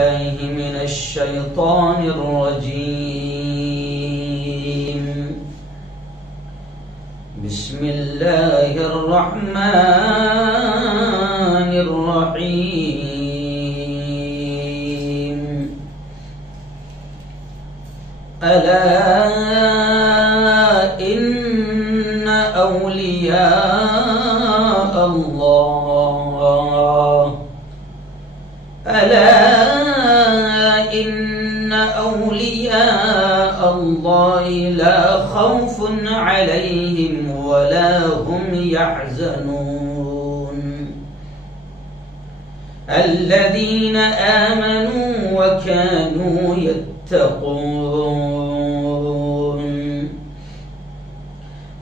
بالله من الشيطان الرجيم. بسم الله الرحمن الرحيم. ألا إن أولياء الله ألا إن أولياء الله لا خوف عليهم ولا هم يحزنون الذين آمنوا وكانوا يتقون.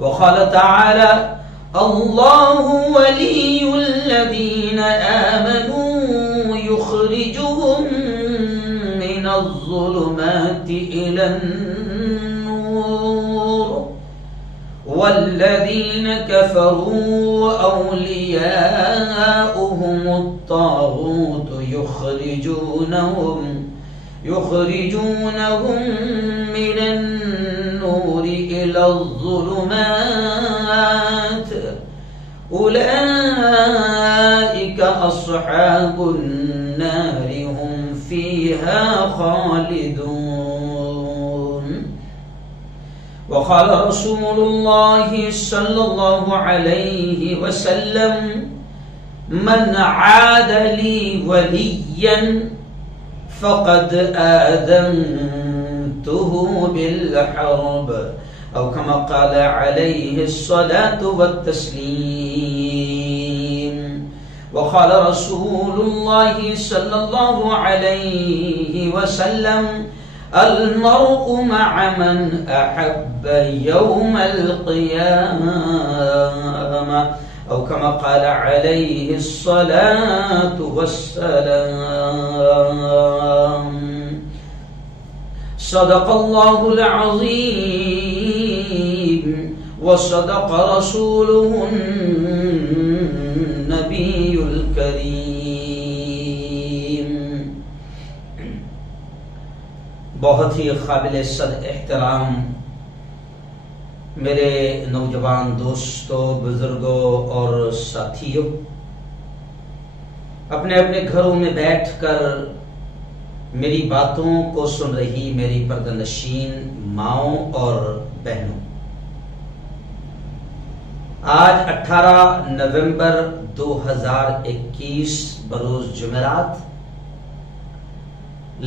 وقال تعالى: الله ولي الذين آمنوا يخرجهم من الظلمات إلى النور والذين كفروا أولياؤهم الطاغوت يخرجونهم من النور إلى الظلمات أولئك أصحاب النار هم فيها خالدون. وقال رسول الله صلى الله عليه وسلم: من عاد لي وليا فقد آذنته بالحرب، أو كما قال عليه الصلاة والتسليم. وقال رسول الله صلى الله عليه وسلم: المرء مع من أحب يوم القيامة، أو كما قال عليه الصلاة والسلام. صدق الله العظيم وصدق رسوله النبي الكريم. بہت ہی قابل صد احترام میرے نوجوان دوستوں، بزرگوں اور ساتھیوں، اپنے اپنے گھروں میں بیٹھ کر میری باتوں کو سن رہی میری پردہ نشین ماؤں اور بہنوں، آج 18 نومبر 2021 بروز جمعرات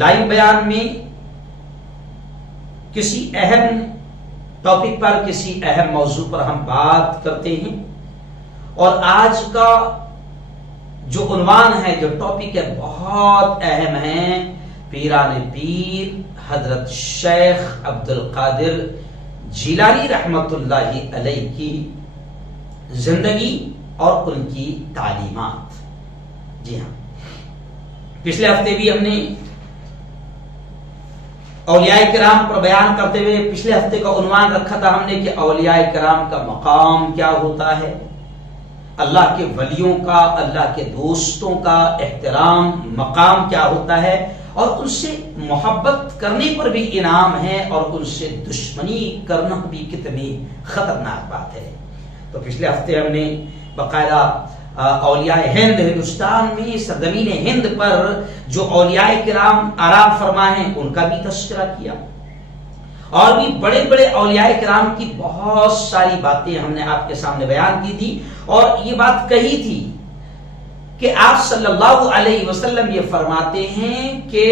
لائیو بیان میں کسی اہم ٹاپک پر، کسی اہم موضوع پر ہم بات کرتے ہیں، اور آج کا جو عنوان ہے، جو ٹاپک ہے، بہت اہم ہے۔ پیران پیر حضرت شیخ عبد القادر جیلانی رحمت اللہ علیہ کی زندگی اور ان کی تعلیمات۔ جی ہاں، پچھلے ہفتے بھی ہم نے اولیاء کرام پر بیان کرتے ہوئے پچھلے ہفتے کا عنوان رکھا تھا ہم نے کہ اولیاء کرام کا مقام کیا ہوتا ہے، اللہ کے ولیوں کا، اللہ کے دوستوں کا احترام مقام کیا ہوتا ہے، اور ان سے محبت کرنے پر بھی انعام ہے، اور ان سے دشمنی کرنا بھی کتنی خطرناک بات ہے۔ تو پچھلے ہفتے ہم نے باقاعدہ اولیاء ہند، ہندوستان میں سرزمین ہند پر جو اولیاء کرام آرام فرما ہیں ان کا بھی تذکرہ کیا، اور بھی بڑے بڑے اولیاء کرام کی بہت ساری باتیں ہم نے آپ کے سامنے بیان کی تھی، اور یہ بات کہی تھی کہ آپ صلی اللہ علیہ وسلم یہ فرماتے ہیں کہ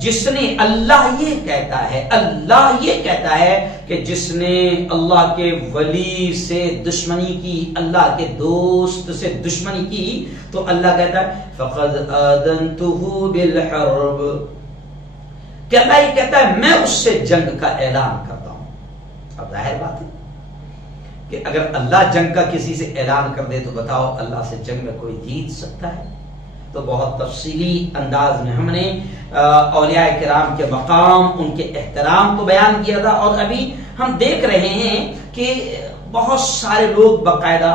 جس نے اللہ یہ کہتا ہے کہ جس نے اللہ کے ولی سے دشمنی کی، اللہ کے دوست سے دشمنی کی، تو اللہ کہتا ہے فقد آذنتہ بالحرب، کہ اللہ یہ کہتا ہے میں اس سے جنگ کا اعلان کرتا ہوں۔ اب ظاہر بات ہے کہ اگر اللہ جنگ کا کسی سے اعلان کر دے تو بتاؤ اللہ سے جنگ میں کوئی جیت سکتا ہے؟ تو بہت تفصیلی انداز میں ہم نے اولیاء کرام کے مقام، ان کے احترام کو بیان کیا تھا، اور ابھی ہم دیکھ رہے ہیں کہ بہت سارے لوگ باقاعدہ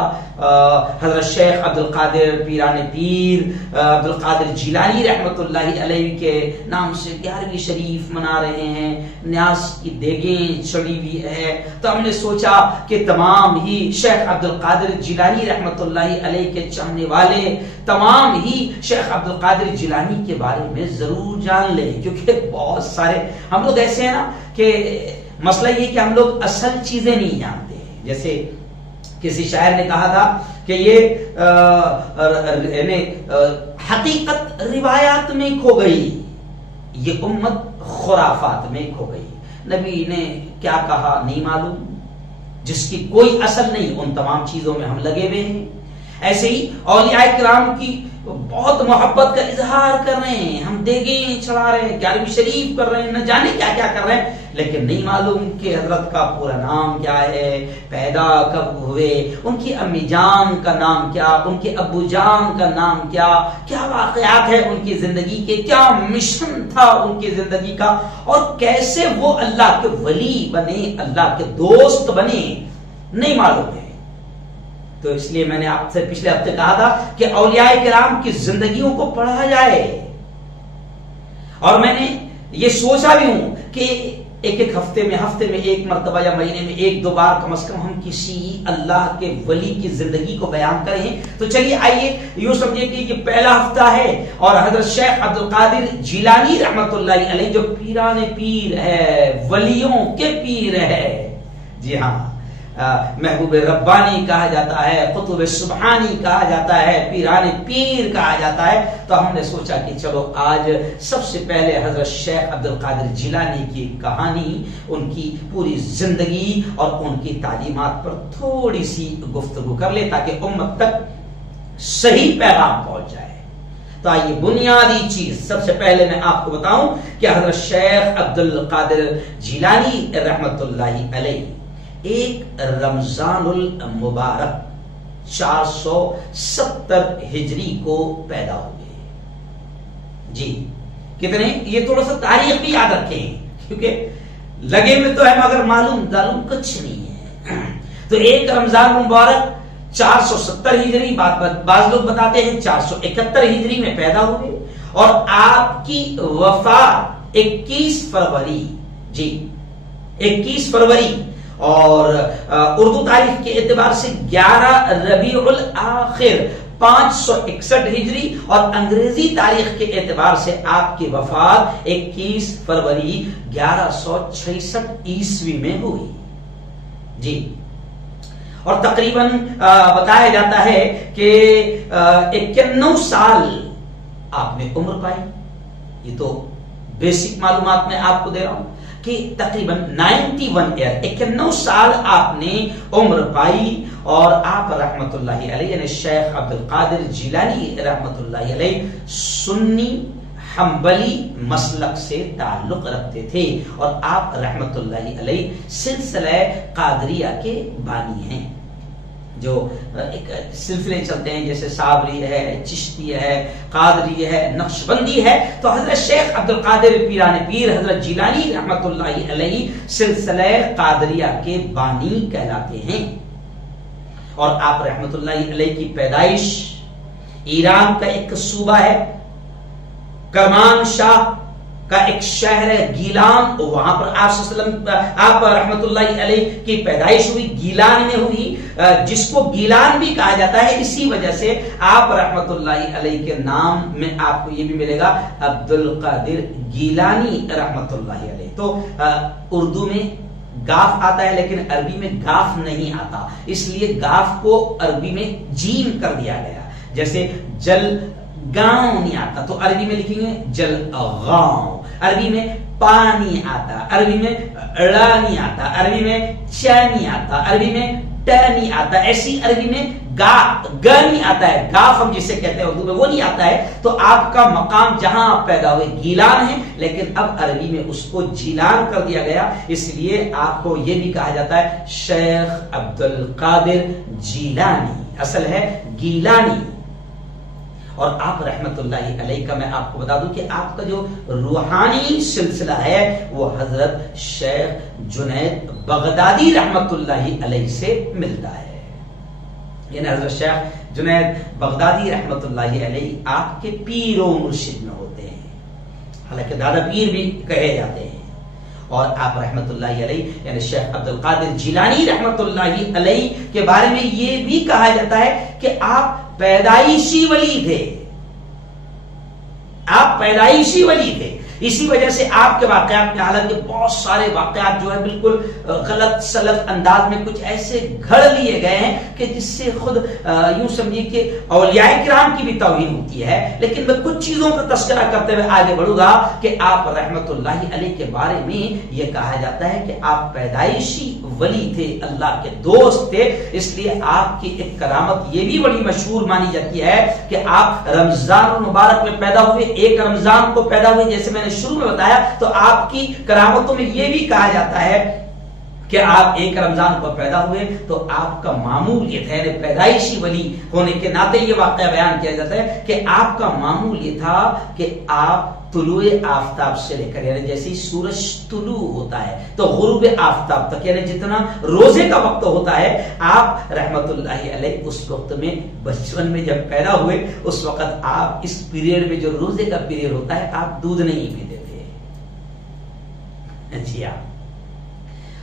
حضرت شیخ عبد القادر پیران پیر عبد القادر جیلانی رحمت اللہ علیہ کے نام سے 11ویں شریف منا رہے ہیں، نیاز کی دیگیں چڑھی ہوئی ہے۔ تو ہم نے سوچا کہ تمام ہی شیخ عبد القادر جیلانی رحمت اللہ علیہ کے چاہنے والے تمام ہی شیخ عبد القادر جیلانی کے بارے میں ضرور جان لیں، کیونکہ بہت سارے ہم لوگ ایسے ہیں نا کہ مسئلہ یہ کہ ہم لوگ اصل چیزیں نہیں جانتے۔ جیسے کسی شاعر نے کہا تھا کہ یہ حقیقت روایات میں کھو گئی، یہ امت خرافات میں کھو گئی۔ نبی نے کیا کہا نہیں معلوم، جس کی کوئی اصل نہیں، ان تمام چیزوں میں ہم لگے ہوئے ہیں۔ ایسے ہی اولیاء کرام کی بہت محبت کا اظہار کر رہے ہیں، ہم دیگیں چڑھا رہے ہیں، 11ویں شریف کر رہے ہیں، نہ جانے کیا کیا کر رہے ہیں، لیکن نہیں معلوم کہ حضرت کا پورا نام کیا ہے، پیدا کب ہوئے، ان کی امی جان کا نام کیا، ان کے ابو جان کا نام کیا، کیا واقعات ہے ان کی زندگی کے، کیا مشن تھا ان کی زندگی کا، اور کیسے وہ اللہ کے ولی بنے، اللہ کے دوست بنے، نہیں معلوم ہے۔ تو اس لیے میں نے آپ سے پچھلے ہفتے کہا تھا کہ اولیاء کرام کی زندگیوں کو پڑھا جائے، اور میں نے یہ سوچا بھی ہوں کہ ایک ہفتے میں ایک مرتبہ یا مہینے میں 1-2 بار کم از کم ہم کسی اللہ کے ولی کی زندگی کو بیان کریں۔ تو چلیے آئیے یوں سمجھے کہ یہ پہلا ہفتہ ہے، اور حضرت شیخ عبد القادر جیلانی رحمت اللہ علیہ جو پیران پیر ہے، ولیوں کے پیر ہے، جی ہاں، محبوب ربانی کہا جاتا ہے، قطب سبحانی کہا جاتا ہے، پیران پیر کہا جاتا ہے۔ تو ہم نے سوچا کہ چلو آج سب سے پہلے حضرت شیخ عبد القادر جیلانی کی کہانی، ان کی پوری زندگی اور ان کی تعلیمات پر تھوڑی سی گفتگو کر لے تاکہ امت تک صحیح پیغام پہنچ جائے۔ تو آئیے بنیادی چیز سب سے پہلے میں آپ کو بتاؤں کہ حضرت شیخ عبد القادر جیلانی رحمت اللہ علیہ ایک رمضان المبارک 470 ہجری کو پیدا ہوئے۔ جی کتنے، یہ تھوڑا سا تاریخ بھی یاد رکھیں کیونکہ لگے میں تو ہے مگر معلوم کچھ نہیں ہے۔ تو ایک رمضان مبارک 470 ہجری، بعض لوگ بتاتے ہیں 471 ہجری میں پیدا ہوئے، اور آپ کی وفات 21 فروری، جی 21 فروری، اور اردو تاریخ کے اعتبار سے 11 ربیع الاخر 561 ہجری، اور انگریزی تاریخ کے اعتبار سے آپ کی وفات 21 فروری 1166 عیسوی میں ہوئی۔ جی، اور تقریباً بتایا جاتا ہے کہ 91 سال آپ نے عمر پائی۔ یہ تو بیسک معلومات میں آپ کو دے رہا ہوں کہ تقریباً 91 سال آپ نے عمر پائی، اور آپ رحمت اللہ علیہ یعنی شیخ عبد القادر جیلانی رحمت اللہ علیہ سنی حنبلی مسلک سے تعلق رکھتے تھے، اور آپ رحمت اللہ علیہ سلسلہ قادریہ کے بانی ہیں۔ جو ایک سلسلے چلتے ہیں جیسے صابری ہے، چشتی ہے، قادری ہے، نقشبندی ہے، تو حضرت شیخ عبد القادر پیران پیر حضرت جیلانی رحمت اللہ علیہ سلسلہ قادریہ کے بانی کہلاتے ہیں۔ اور آپ رحمت اللہ علیہ کی پیدائش ایران کا ایک صوبہ ہے، کرمان شاہ کا ایک شہر ہے گیلان، وہاں پر آپ رحمت اللہ علیہ کی پیدائش ہوئی، گیلان میں ہوئی، جس کو گیلان بھی کہا جاتا ہے، اسی وجہ سے آپ رحمت اللہ علیہ کے نام میں آپ کو یہ بھی ملے گا عبد القادر گیلانی رحمت اللہ علیہ۔ تو اردو میں گاف آتا ہے لیکن عربی میں گاف نہیں آتا، اس لیے گاف کو عربی میں جیم کر دیا گیا۔ جیسے جل گاؤں نہیں آتا تو عربی میں لکھیں گے جل گاؤں، عربی میں پانی آتا، عربی میں ڑا نہیں آتا، عربی میں چ نہیں آتا، عربی میں ٹ نہیں آتا، ایسی عربی میں گا نہیں آتا ہے، گاف ہم جسے کہتے ہیں اردو میں وہ نہیں آتا ہے۔ تو آپ کا مقام جہاں آپ پیدا ہوئے گیلان ہے، لیکن اب عربی میں اس کو جیلان کر دیا گیا، اس لیے آپ کو یہ بھی کہا جاتا ہے شیخ عبد القادر جیلانی، اصل ہے گیلانی۔ اور آپ رحمت اللہ علیہ کا میں آپ کو بتا دوں کہ آپ کا جو روحانی سلسلہ ہے وہ حضرت شیخ جنید بغدادی رحمت اللہ علیہ سے ملتا ہے. یعنی حضرت شیخ جنید بغدادی رحمت اللہ علیہ آپ کے پیر و مرشد میں ہوتے ہیں، حالانکہ دادا پیر بھی کہے جاتے ہیں. اور آپ رحمت اللہ علیہ یعنی شیخ عبد القادر جیلانی رحمت اللہ علیہ کے بارے میں یہ بھی کہا جاتا ہے کہ آپ پیدائشی ولی تھے. آپ پیدائشی ولی تھے، اسی وجہ سے آپ کے واقعات میں، حالانکہ بہت سارے واقعات جو ہے بالکل غلط سلط انداز میں کچھ ایسے گھڑ لیے گئے ہیں کہ جس سے خود یوں سمجھیے کہ اولیاء کرام کی بھی توہین ہوتی ہے. لیکن میں کچھ چیزوں کا تذکرہ کرتے ہوئے آگے بڑھوں گا کہ آپ رحمت اللہ علیہ کے بارے میں یہ کہا جاتا ہے کہ آپ پیدائشی ولی تھے، اللہ کے دوست تھے. اس لیے آپ کی ایک کرامت یہ بھی بڑی مشہور مانی جاتی ہے کہ آپ رمضان المبارک میں پیدا ہوئے، ایک رمضان کو پیدا ہوئے. جیسے میں نے شروع میں بتایا تو آپ کی کرامتوں میں یہ بھی کہا جاتا ہے کہ آپ ایک رمضان کو پیدا ہوئے تو آپ کا معمول یہ تھا، یعنی پیدائشی ولی ہونے کے ناطے یہ واقعہ بیان کیا جاتا ہے کہ آپ کا معمول یہ تھا کہ آپ طلوع آفتاب سے لے کر، یعنی جیسے سورج طلوع ہوتا ہے تو غروب آفتاب تک، یعنی جتنا روزے کا وقت ہوتا ہے، آپ رحمت اللہ علیہ اس وقت میں بچپن میں جب پیدا ہوئے اس وقت آپ اس پیریڈ میں جو روزے کا پیریڈ ہوتا ہے آپ دودھ نہیں پیتے تھے. جی ہاں.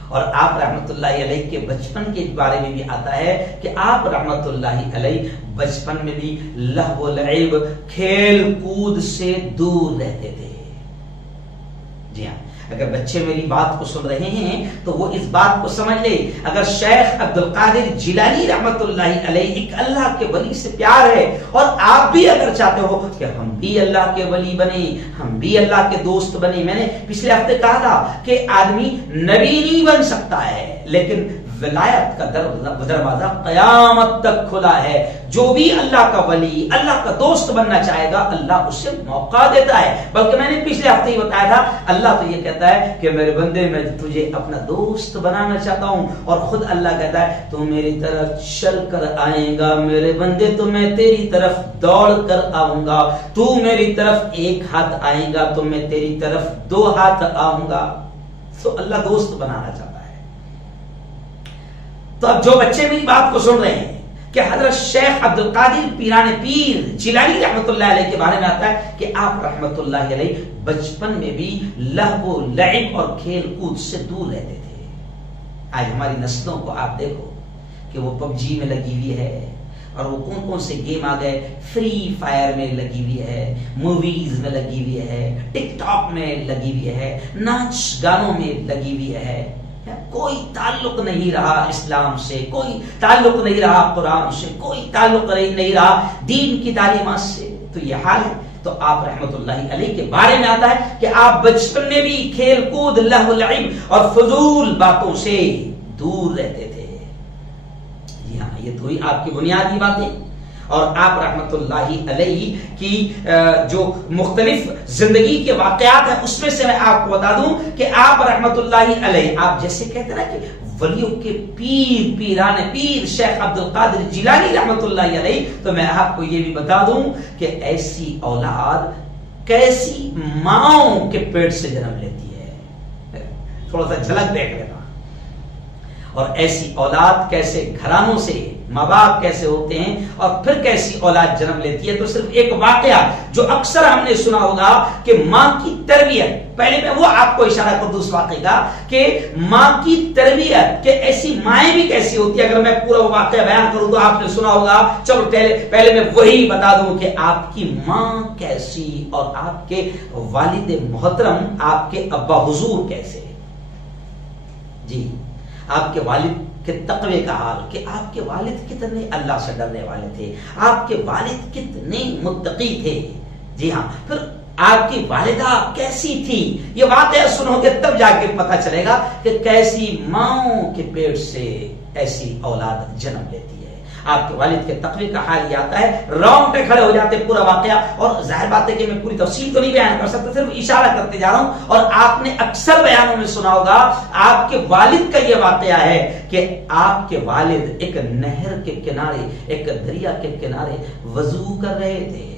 اور آپ رحمت اللہ علیہ کے بچپن کے بارے میں بھی آتا ہے کہ آپ رحمت اللہ علیہ بچپن میں بھی لہو و لعب، کھیل کود سے دور رہتے تھے. جی ہاں، اگر بچے میری بات کو سن رہے ہیں تو وہ اس بات کو سمجھ لے، اگر شیخ عبد القادر جیلانی رحمت اللہ علیہ ایک اللہ کے ولی سے پیار ہے اور آپ بھی اگر چاہتے ہو کہ ہم بھی اللہ کے ولی بنے، ہم بھی اللہ کے دوست بنے. میں نے پچھلے ہفتے کہا تھا کہ آدمی نبی نہیں بن سکتا ہے لیکن ولایت کا دروازہ قیامت تک کھلا ہے. جو بھی اللہ کا ولی، اللہ کا دوست بننا چاہے گا اللہ اسے موقع دیتا ہے. بلکہ میں نے پچھلے ہفتے ہی بتایا تھا اللہ تو یہ کہتا ہے کہ میرے بندے میں تجھے اپنا دوست بنانا چاہتا ہوں، اور خود اللہ کہتا ہے تو میری طرف چل کر آئے گا میرے بندے تو میں تیری طرف دوڑ کر آؤں گا، تو میری طرف ایک ہاتھ آئے گا تو میں تیری طرف دو ہاتھ آؤں گا. تو اللہ دوست بنانا چاہتا ہے. تو اب جو بچے میری بات کو سن رہے ہیں کہ حضرت شیخ عبد القادر پیران پیر جیلانی رحمت اللہ علیہ کے بارے میں آتا ہے کہ آپ رحمت اللہ علیہ بچپن میں بھی لہو و لعب اور کھیل کود سے دور رہتے تھے. آج ہماری نسلوں کو آپ دیکھو کہ وہ پب جی میں لگی ہوئی ہے، اور وہ کون کون سے گیم آ گئے، فری فائر میں لگی ہوئی ہے، موویز میں لگی ہوئی ہے، ٹک ٹاک میں لگی ہوئی ہے، ناچ گانوں میں لگی ہوئی ہے. کوئی تعلق نہیں رہا اسلام سے، کوئی تعلق نہیں رہا قرآن سے، کوئی تعلق نہیں رہا دین کی تعلیمات سے. تو یہ حال ہے. تو آپ رحمت اللہ علیہ کے بارے میں آتا ہے کہ آپ بچپن میں بھی کھیل کود، لہو لعب اور فضول باتوں سے دور رہتے تھے. جی ہاں، یہ تو ہی آپ کی بنیادی باتیں. اور آپ رحمت اللہ علیہ کی جو مختلف زندگی کے واقعات ہیں اس میں سے میں آپ کو بتا دوں کہ آپ رحمت اللہ علیہ، آپ جیسے کہتے ہیں نا کہ ولیوں کے پیر، پیران پیر شیخ عبد القادر جیلانی رحمت اللہ علیہ، تو میں آپ کو یہ بھی بتا دوں کہ ایسی اولاد کیسی ماؤں کے پیٹ سے جنم لیتی ہے. تھوڑا سا جھلک دیکھ لینا. اور ایسی اولاد کیسے گھرانوں سے، ماں باپ کیسے ہوتے ہیں اور پھر کیسی اولاد جنم لیتی ہے. تو صرف ایک واقعہ جو اکثر ہم نے سنا ہوگا کہ ماں کی تربیت، پہلے میں وہ آپ کو اشارہ کر دوں اس واقعے کا کہ ماں کی تربیت، کہ ایسی مائیں بھی کیسی ہوتی ہے. اگر میں پورا وہ واقعہ بیان کروں تو آپ نے سنا ہوگا. چلو پہلے میں وہی بتا دوں کہ آپ کی ماں کیسی اور آپ کے والد محترم، آپ کے ابا حضور کیسے. جی، آپ کے والد کے تقوی کا حال، کہ آپ کے والد کتنے اللہ سے ڈرنے والے تھے، آپ کے والد کتنے متقی تھے. جی ہاں، پھر آپ کی والدہ کیسی تھی. یہ واقعہ سنو گے تب جا کے پتہ چلے گا کہ کیسی ماؤں کے پیٹ سے ایسی اولاد جنم لیتی ہے. آپ کے والد کے تقوی کا حال یہ آتا ہے، رونگٹے کھڑے ہو جاتے پورا واقعہ. اور ظاہر بات ہے کہ میں پوری تفصیل تو نہیں بیان کر سکتا، صرف اشارہ کرتے جا رہا ہوں. اور آپ نے اکثر بیانوں میں سنا ہوگا آپ کے والد کا یہ واقعہ ہے کہ آپ کے والد ایک نہر کے کنارے، ایک دریا کے کنارے وضو کر رہے تھے.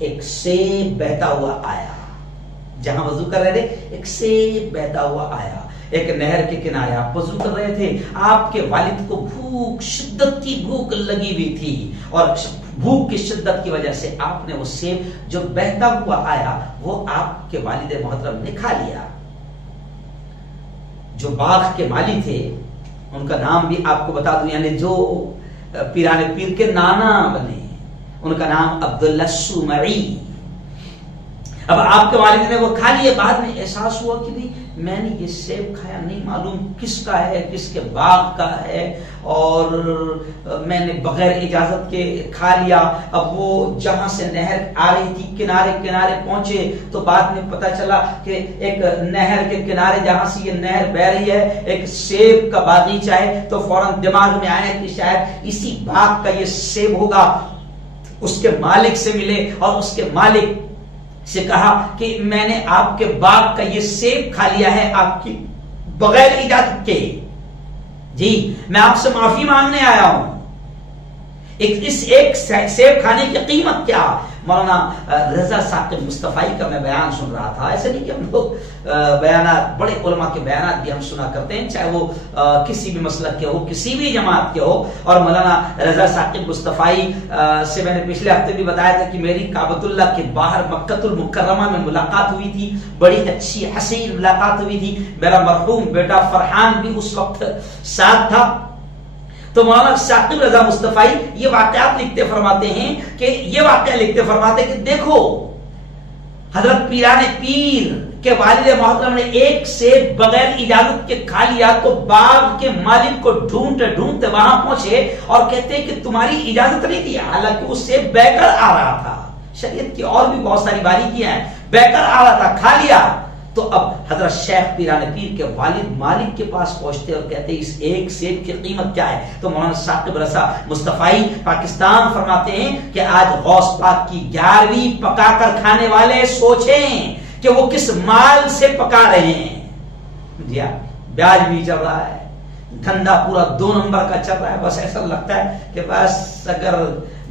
ایک سیب بہتا ہوا آیا، جہاں وضو کر رہے تھے ایک سیب بہتا ہوا آیا، ایک نہر کے کنارے آپ وضو کر رہے تھے، آپ کے والد کو بھوک، شدت کی بھوک لگی ہوئی تھی، اور بھوک کی شدت کی وجہ سے آپ نے وہ سیب جو بہتا ہوا آیا وہ آپ کے والد محترم نے کھا لیا۔ جو باغ کے مالی تھے ان کا نام بھی آپ کو بتا دوں، یعنی جو پیرانے پیر کے نانا بنے، ان کا نام عبداللہ السمعی۔ اب آپ کے والد نے وہ کھا لیے، بعد میں احساس ہوا کہ نہیں میں نے یہ سیب کھایا، نہیں معلوم کس کا ہے، کس کے باغ کا ہے، اور میں نے بغیر اجازت کے کھا لیا۔ اب وہ جہاں سے نہر آ رہی تھی کنارے کنارے پہنچے تو بعد میں پتا چلا کہ ایک نہر کے کنارے جہاں سے یہ نہر بہ رہی ہے ایک سیب کا باغیچہ ہے، تو فوراً دماغ میں آیا کہ شاید اسی باغ کا یہ سیب ہوگا۔ اس کے مالک سے ملے اور اس کے مالک سے کہا کہ میں نے آپ کے باغ کا یہ سیب کھا لیا ہے آپ کی بغیر اجازت کے، جی میں آپ سے معافی مانگنے آیا ہوں۔ اس ایک سیب کھانے کی قیمت کیا؟ مولانا رضا ثاقب مصطفی کا میں بیان سن رہا تھا، ایسے نہیں کہ ہم لوگ بیانات بڑے علماء کے بیانات بھی ہم سنا کرتے ہیں، چاہے وہ کسی بھی مسلک کے ہو، کسی بھی جماعت کے ہو، اور مولانا رضا ثاقب مصطفی سے میں نے پچھلے ہفتے بھی بتایا تھا کہ میری کعبۃ اللہ کے باہر مکہ المکرمہ میں ملاقات ہوئی تھی، بڑی اچھی حسین ملاقات ہوئی تھی، میرا مرحوم بیٹا فرحان بھی اس وقت ساتھ تھا۔ تو مولانا ثاقب رضا مصطفی یہ واقعات لکھتے فرماتے ہیں کہ یہ واقعہ لکھتے فرماتے ہیں کہ دیکھو حضرت پیران پیر کے والد محترم نے ایک سیب بغیر اجازت کے کھا لیا، تو باغ کے مالک کو ڈھونڈتے ڈھونڈتے وہاں پہنچے اور کہتے ہیں کہ تمہاری اجازت نہیں دی، حالانکہ وہ سیب بہ کر آ رہا تھا، شریعت کی اور بھی بہت ساری باریکیاں ہیں، بہ کر آ رہا تھا، کھا لیا۔ تو اب حضرت شیخ پیران پیر کے والد مالک کے پاس پہنچتے اور کہتے ہیں اس ایک سیب کی قیمت کیا ہے؟ تو مولانا ثاقب رضا مصطفی پاکستان فرماتے ہیں کہ آج غوث پاک کی 11ویں پکا کر کھانے والے سوچیں کہ وہ کس مال سے پکا رہے ہیں۔ جی ہاں، بیاج بھی چل رہا ہے، دھندا پورا 2 نمبر کا چل رہا ہے، بس ایسا لگتا ہے کہ بس اگر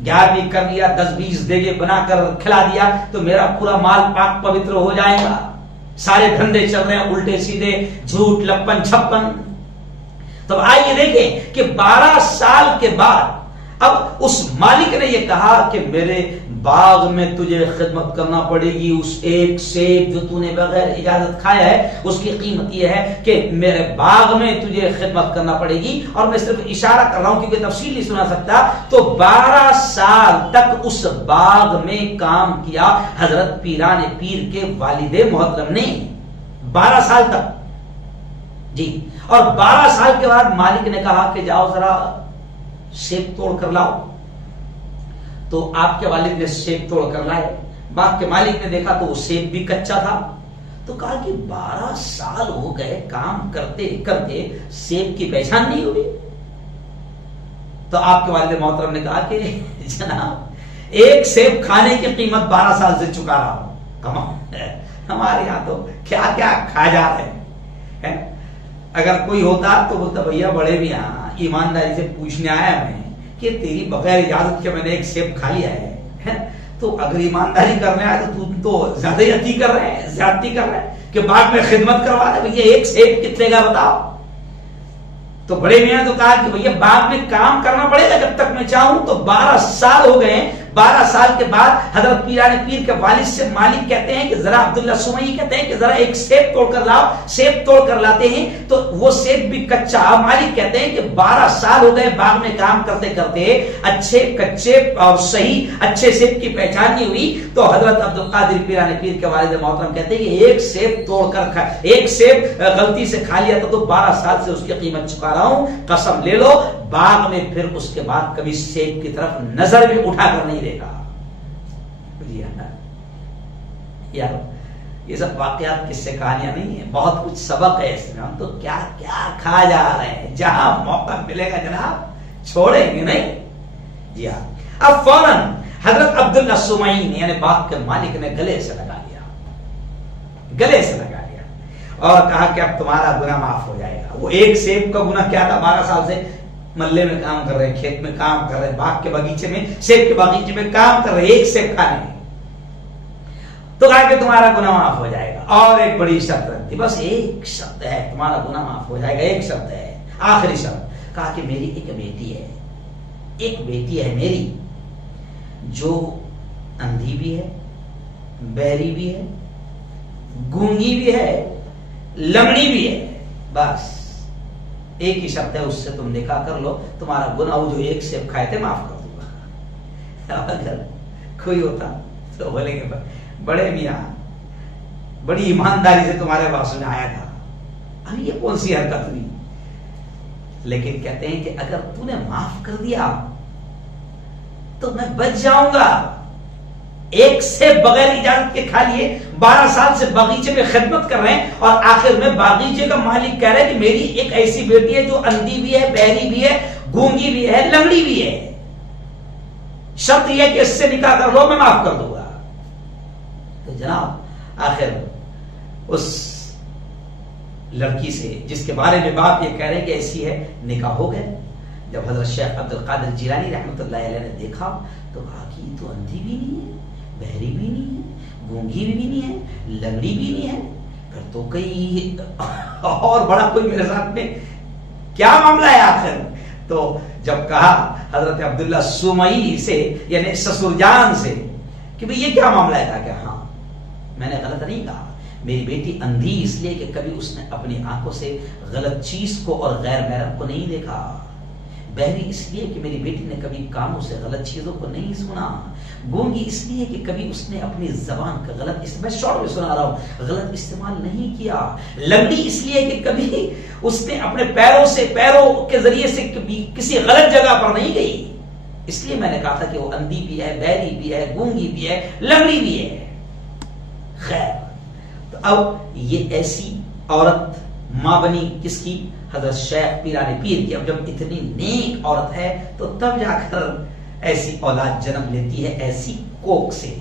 11ویں کر لیا 10-20 دیگے بنا کر کھلا دیا تو میرا پورا مال پاک پوتر ہو جائے گا۔ سارے دھندے چل رہے ہیں الٹے سیدھے، جھوٹ لپن چھپن۔ تو آئیے دیکھیں کہ 12 سال کے بعد اب اس مالک نے یہ کہا کہ میرے باغ میں تجھے خدمت کرنا پڑے گی، اس ایک سیب جو تو نے بغیر اجازت کھایا ہے اس کی قیمت یہ ہے کہ میرے باغ میں تجھے خدمت کرنا پڑے گی۔ اور میں صرف اشارہ کر رہا ہوں کیونکہ تفصیل نہیں سنا سکتا۔ تو 12 سال تک اس باغ میں کام کیا حضرت پیران پیر کے والد محترم نے، 12 سال تک، جی۔ اور 12 سال کے بعد مالک نے کہا کہ جاؤ ذرا سیب توڑ کر لاؤ۔ تو آپ کے والد نے سیب توڑ کر لائے، باغ کے مالک نے دیکھا تو وہ سیب بھی کچا تھا، تو کہا کہ 12 سال ہو گئے کام کرتے کرتے سیب کی پہچان نہیں ہوئی۔ تو آپ کے والد محترم نے کہا کہ جناب ایک سیب کھانے کی قیمت 12 سال سے چکا رہا ہوں، کمال ہے، ہمارے یہاں تو کیا کیا کھا جا رہے ہیں۔ اگر کوئی ہوتا تو بولتا بھیا بڑے بھی یہاں ایمانداری سے پوچھنے آیا میں کہ تیری بغیر اجازت کے میں نے ایک سیب کھا لیا ہے، تو اگر ایمانداری کرنے آئے تو تم تو زیادتی کر رہے ہیں، زیادتی کر رہے ہیں کہ بعد میں خدمت کروا دے، بھیا ایک سیب کتنے کا بتاؤ۔ تو بڑے میاں تو کہا کہ بھیا بعد میں کام کرنا پڑے گا جب تک میں چاہوں۔ تو 12 سال ہو گئے، 12 سال کے بعد حضرت پیران پیر کے والد سے مالک کہتے ہیں کہ ذرا عبداللہ سمعی کہتے ہیں کہ ذرا ایک سیب توڑ کر لاؤ، سیب توڑ کر لاتے ہیں تو وہ سیب بھی کچا۔ مالک کہتے ہیں کہ 12 سال ہو گئے باغ میں کام کرتے کرتے، اچھے کچے اور صحیح اچھے سیب کی پہچان نہیں ہوئی۔ تو حضرت عبدالقادر پیران پیر کے والد محترم کہتے ہیں کہ ایک سیب توڑ کر ایک سیب غلطی سے کھا لیا تو 12 سال سے اس کی قیمت چکا رہا ہوں، قسم لے لو باغ میں پھر اس کے بعد کبھی سیب کی طرف نظر بھی اٹھا کر نہیں دیکھا۔ یار یہ سب واقعات کس سے کہانیاں نہیں ہیں، بہت کچھ سبق ہے اس میں، ہم تو کیا کیا کھا جا رہے ہیں، جہاں موقع ملے گا جناب چھوڑیں گے نہیں۔ جی ہاں، اب فوراً حضرت عبداللہ سمعی نے یعنی باغ کے مالک نے گلے سے لگا لیا، گلے سے لگا لیا اور کہا کہ اب تمہارا گناہ معاف ہو جائے گا۔ وہ ایک سیب کا گناہ کیا تھا، 12 سال سے ملے میں کام کر رہے، کھیت میں کام کر رہے، باغ کے باغیچے میں، سیب کے باغیچے میں کام کر رہے، ایک سیب کھانے میں تو کہا کہ تمہارا گناہ معاف ہو جائے گا، اور ایک بڑی شرط رکھتی، بس ایک شرط ہے تمہارا گناہ معاف ہو جائے گا، ایک شرط ہے، آخری شرط، کہا کہ میری ایک بیٹی ہے میری جو اندھی بھی ہے، بہری بھی ہے، گونگی بھی ہے، لنگڑی بھی ہے، بس ایک ہی شرط ہے، اس سے تم نکاح کر لو، تمہارا گناہ وہ جو ایک سیب کھائے تھے معاف کر دوں گا۔ اگر کوئی ہوتا تو بولے گے بڑے میاں بڑی ایمانداری سے تمہارے پاس میں آیا تھا، اب یہ کون سی حرکت ہوئی؟ لیکن کہتے ہیں کہ اگر تو نے معاف کر دیا تو میں بچ جاؤں گا، ایک سے بغیر اجازت کے کھا لیے، 12 سال سے باغیچے میں خدمت کر رہے ہیں، اور آخر میں باغیچے کا مالک کہہ رہا ہے کہ میری ایک ایسی بیٹی ہے جو اندھی بھی ہے، بہری بھی ہے، گونگی بھی ہے، لنگڑی بھی ہے، شرط یہ کہ اس سے نکاح کر لو، میں معاف کر دوں گا۔ تو جناب آخر اس لڑکی سے جس کے بارے میں باپ یہ کہہ رہے ہیں کہ ایسی ہے، نکاح ہو گئے۔ جب حضرت شیخ عبد القادر جیلانی رحمۃ اللہ علیہ نے دیکھا تو کہا کہ یہ تو اندھی بھی نہیں ہے، بہری بھی نہیں ہے، گونگی بھی نہیں ہے، لنگڑی بھی نہیں ہے، پھر تو کئی اور بڑا کوئی میرے ساتھ میں کیا معاملہ ہے آخر؟ تو جب کہا حضرت عبداللہ سومئی سے یعنی سسر جان سے کہ بھئی یہ کیا معاملہ ہے، کہا کہ ہاں میں نے غلط نہیں کہا، میری بیٹی اندھی اس لیے کہ کبھی اس نے اپنی آنکھوں سے غلط چیز کو اور غیر محرم کو نہیں دیکھا، بہری اس لیے کہ میری بیٹی نے کبھی کانوں سے غلط چیزوں کو نہیں سنا، گونگی اس لیے کہ کبھی اس نے اپنی زبان کا میں شارٹ میں سنا رہا ہوں، غلط استعمال نہیں کیا، لنگڑی اس لیے کہ کبھی اس نے اپنے پیروں کے ذریعے سے کبھی کسی غلط جگہ پر نہیں گئی، اس لیے میں نے کہا تھا کہ وہ اندھی بھی ہے، بہری بھی ہے، گونگی بھی ہے، لنگڑی بھی ہے۔ خیر، تو اب یہ ایسی عورت ماں بنی کس کی؟ حضرت شیخ پیران پیر کی۔ اب جب اتنی نیک عورت ہے تو تب جا کر ایسی اولاد جنم لیتی ہے، ایسی کوک سے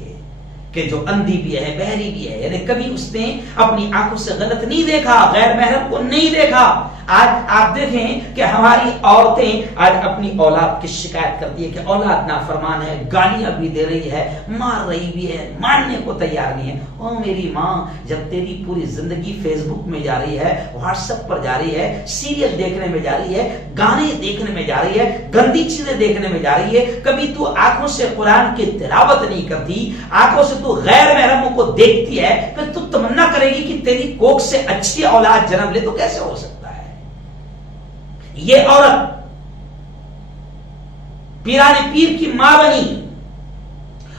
کہ جو اندھی بھی ہے، بہری بھی ہے، یعنی کبھی اس نے اپنی آنکھوں سے غلط نہیں دیکھا، غیر محرم کو نہیں دیکھا۔ آج آپ دیکھیں کہ ہماری عورتیں آج اپنی اولاد کی شکایت کرتی ہے کہ اولاد نافرمان ہے، گالیاں بھی دے رہی ہے، مار رہی بھی ہے، ماننے کو تیار نہیں ہے۔ او میری ماں، جب تیری پوری زندگی فیس بک میں جا رہی ہے، واٹس ایپ پر جا رہی ہے، سیریل دیکھنے میں جا رہی ہے، گانے دیکھنے میں جا رہی ہے، گندی چیزیں دیکھنے میں جا رہی ہے، کبھی تو آنکھوں سے قرآن کی تلاوت نہیں کرتی، آنکھوں سے تو غیر محرموں کو دیکھتی ہے، پھر تو تمنا کرے گی کہ تیری کوکھ سے اچھی اولاد جنم لے، تو کیسے ہو سکتا؟ یہ عورت پیران پیر کی ماں بنی،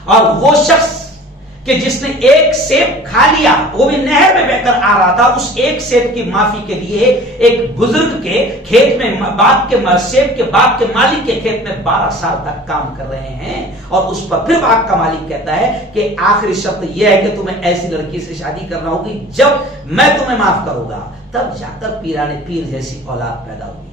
اور وہ شخص کہ جس نے ایک سیب کھا لیا، وہ بھی نہر میں بہ کر آ رہا تھا، اس ایک سیب کی معافی کے لیے ایک بزرگ کے کھیت میں سیب کے باغ کے مالک کے کھیت میں 12 سال تک کام کر رہے ہیں، اور اس پر پھر باغ کا مالک کہتا ہے کہ آخری شرط یہ ہے کہ تمہیں ایسی لڑکی سے شادی کرنا ہوگی جب میں تمہیں معاف کروں گا، تب جا کر پیران پیر جیسی اولاد پیدا ہوگی،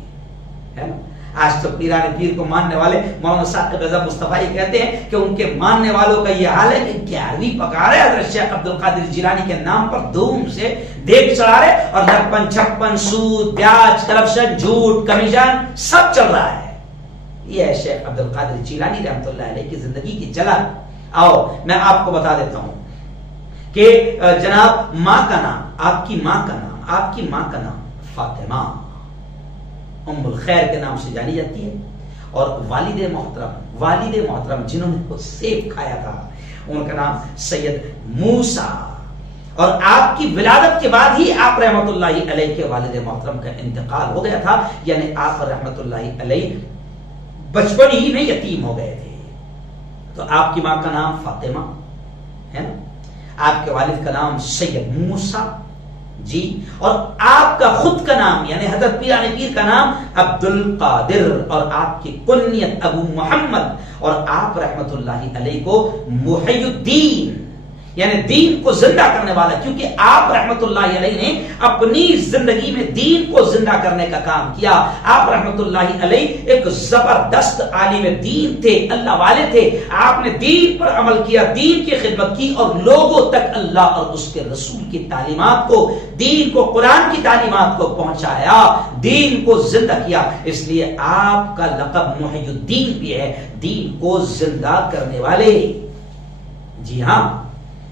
ہے نا؟ آج تو پیران پیر کو ماننے والے مولانا ثاقب رضا مصطفی کہتے ہیں کہ ان کے ماننے والوں کا یہ حال ہے کہ 11ویں پکا رہے، حضرت شیخ عبد القادر جیلانی کے نام پر دھوم سے دیگ چڑھا رہے، اور لپن چھپن، سود، بیاج، کرپشن، جھوٹ، کمیشن سب چل رہا ہے۔ یہ ہے شیخ عبد القادر جیلانی رحمۃ اللہ علیہ کی زندگی کی جلن۔ آؤ میں آپ کو بتا دیتا ہوں کہ جناب ماں کا نام، آپ کی ماں کا نام فاطمہ ام الخیر کے نام سے جانی جاتی ہے، اور والد محترم جنہوں نے وہ سیب کھایا تھا ان کا نام سید موسیٰ، اور آپ کی ولادت کے بعد ہی آپ رحمت اللہ علیہ کے والد محترم کا انتقال ہو گیا تھا، یعنی آپ رحمت اللہ علیہ بچپن ہی میں یتیم ہو گئے تھے۔ تو آپ کی ماں کا نام فاطمہ ہے نا، آپ کے والد کا نام سید موسیٰ جی، اور آپ کا خود کا نام یعنی حضرت پیران پیر کا نام عبد القادر، اور آپ کی کنیت ابو محمد، اور آپ رحمت اللہ علیہ کو محی الدین یعنی دین کو زندہ کرنے والا، کیونکہ آپ رحمت اللہ علیہ نے اپنی زندگی میں دین کو زندہ کرنے کا کام کیا۔ آپ رحمت اللہ علیہ ایک زبردست عالم دین تھے، اللہ والے تھے، آپ نے دین پر عمل کیا، دین کی خدمت کی، اور لوگوں تک اللہ اور اس کے رسول کی تعلیمات کو، دین کو، قرآن کی تعلیمات کو پہنچایا، دین کو زندہ کیا، اس لیے آپ کا لقب محی الدین بھی ہے، دین کو زندہ کرنے والے۔ جی ہاں،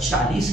40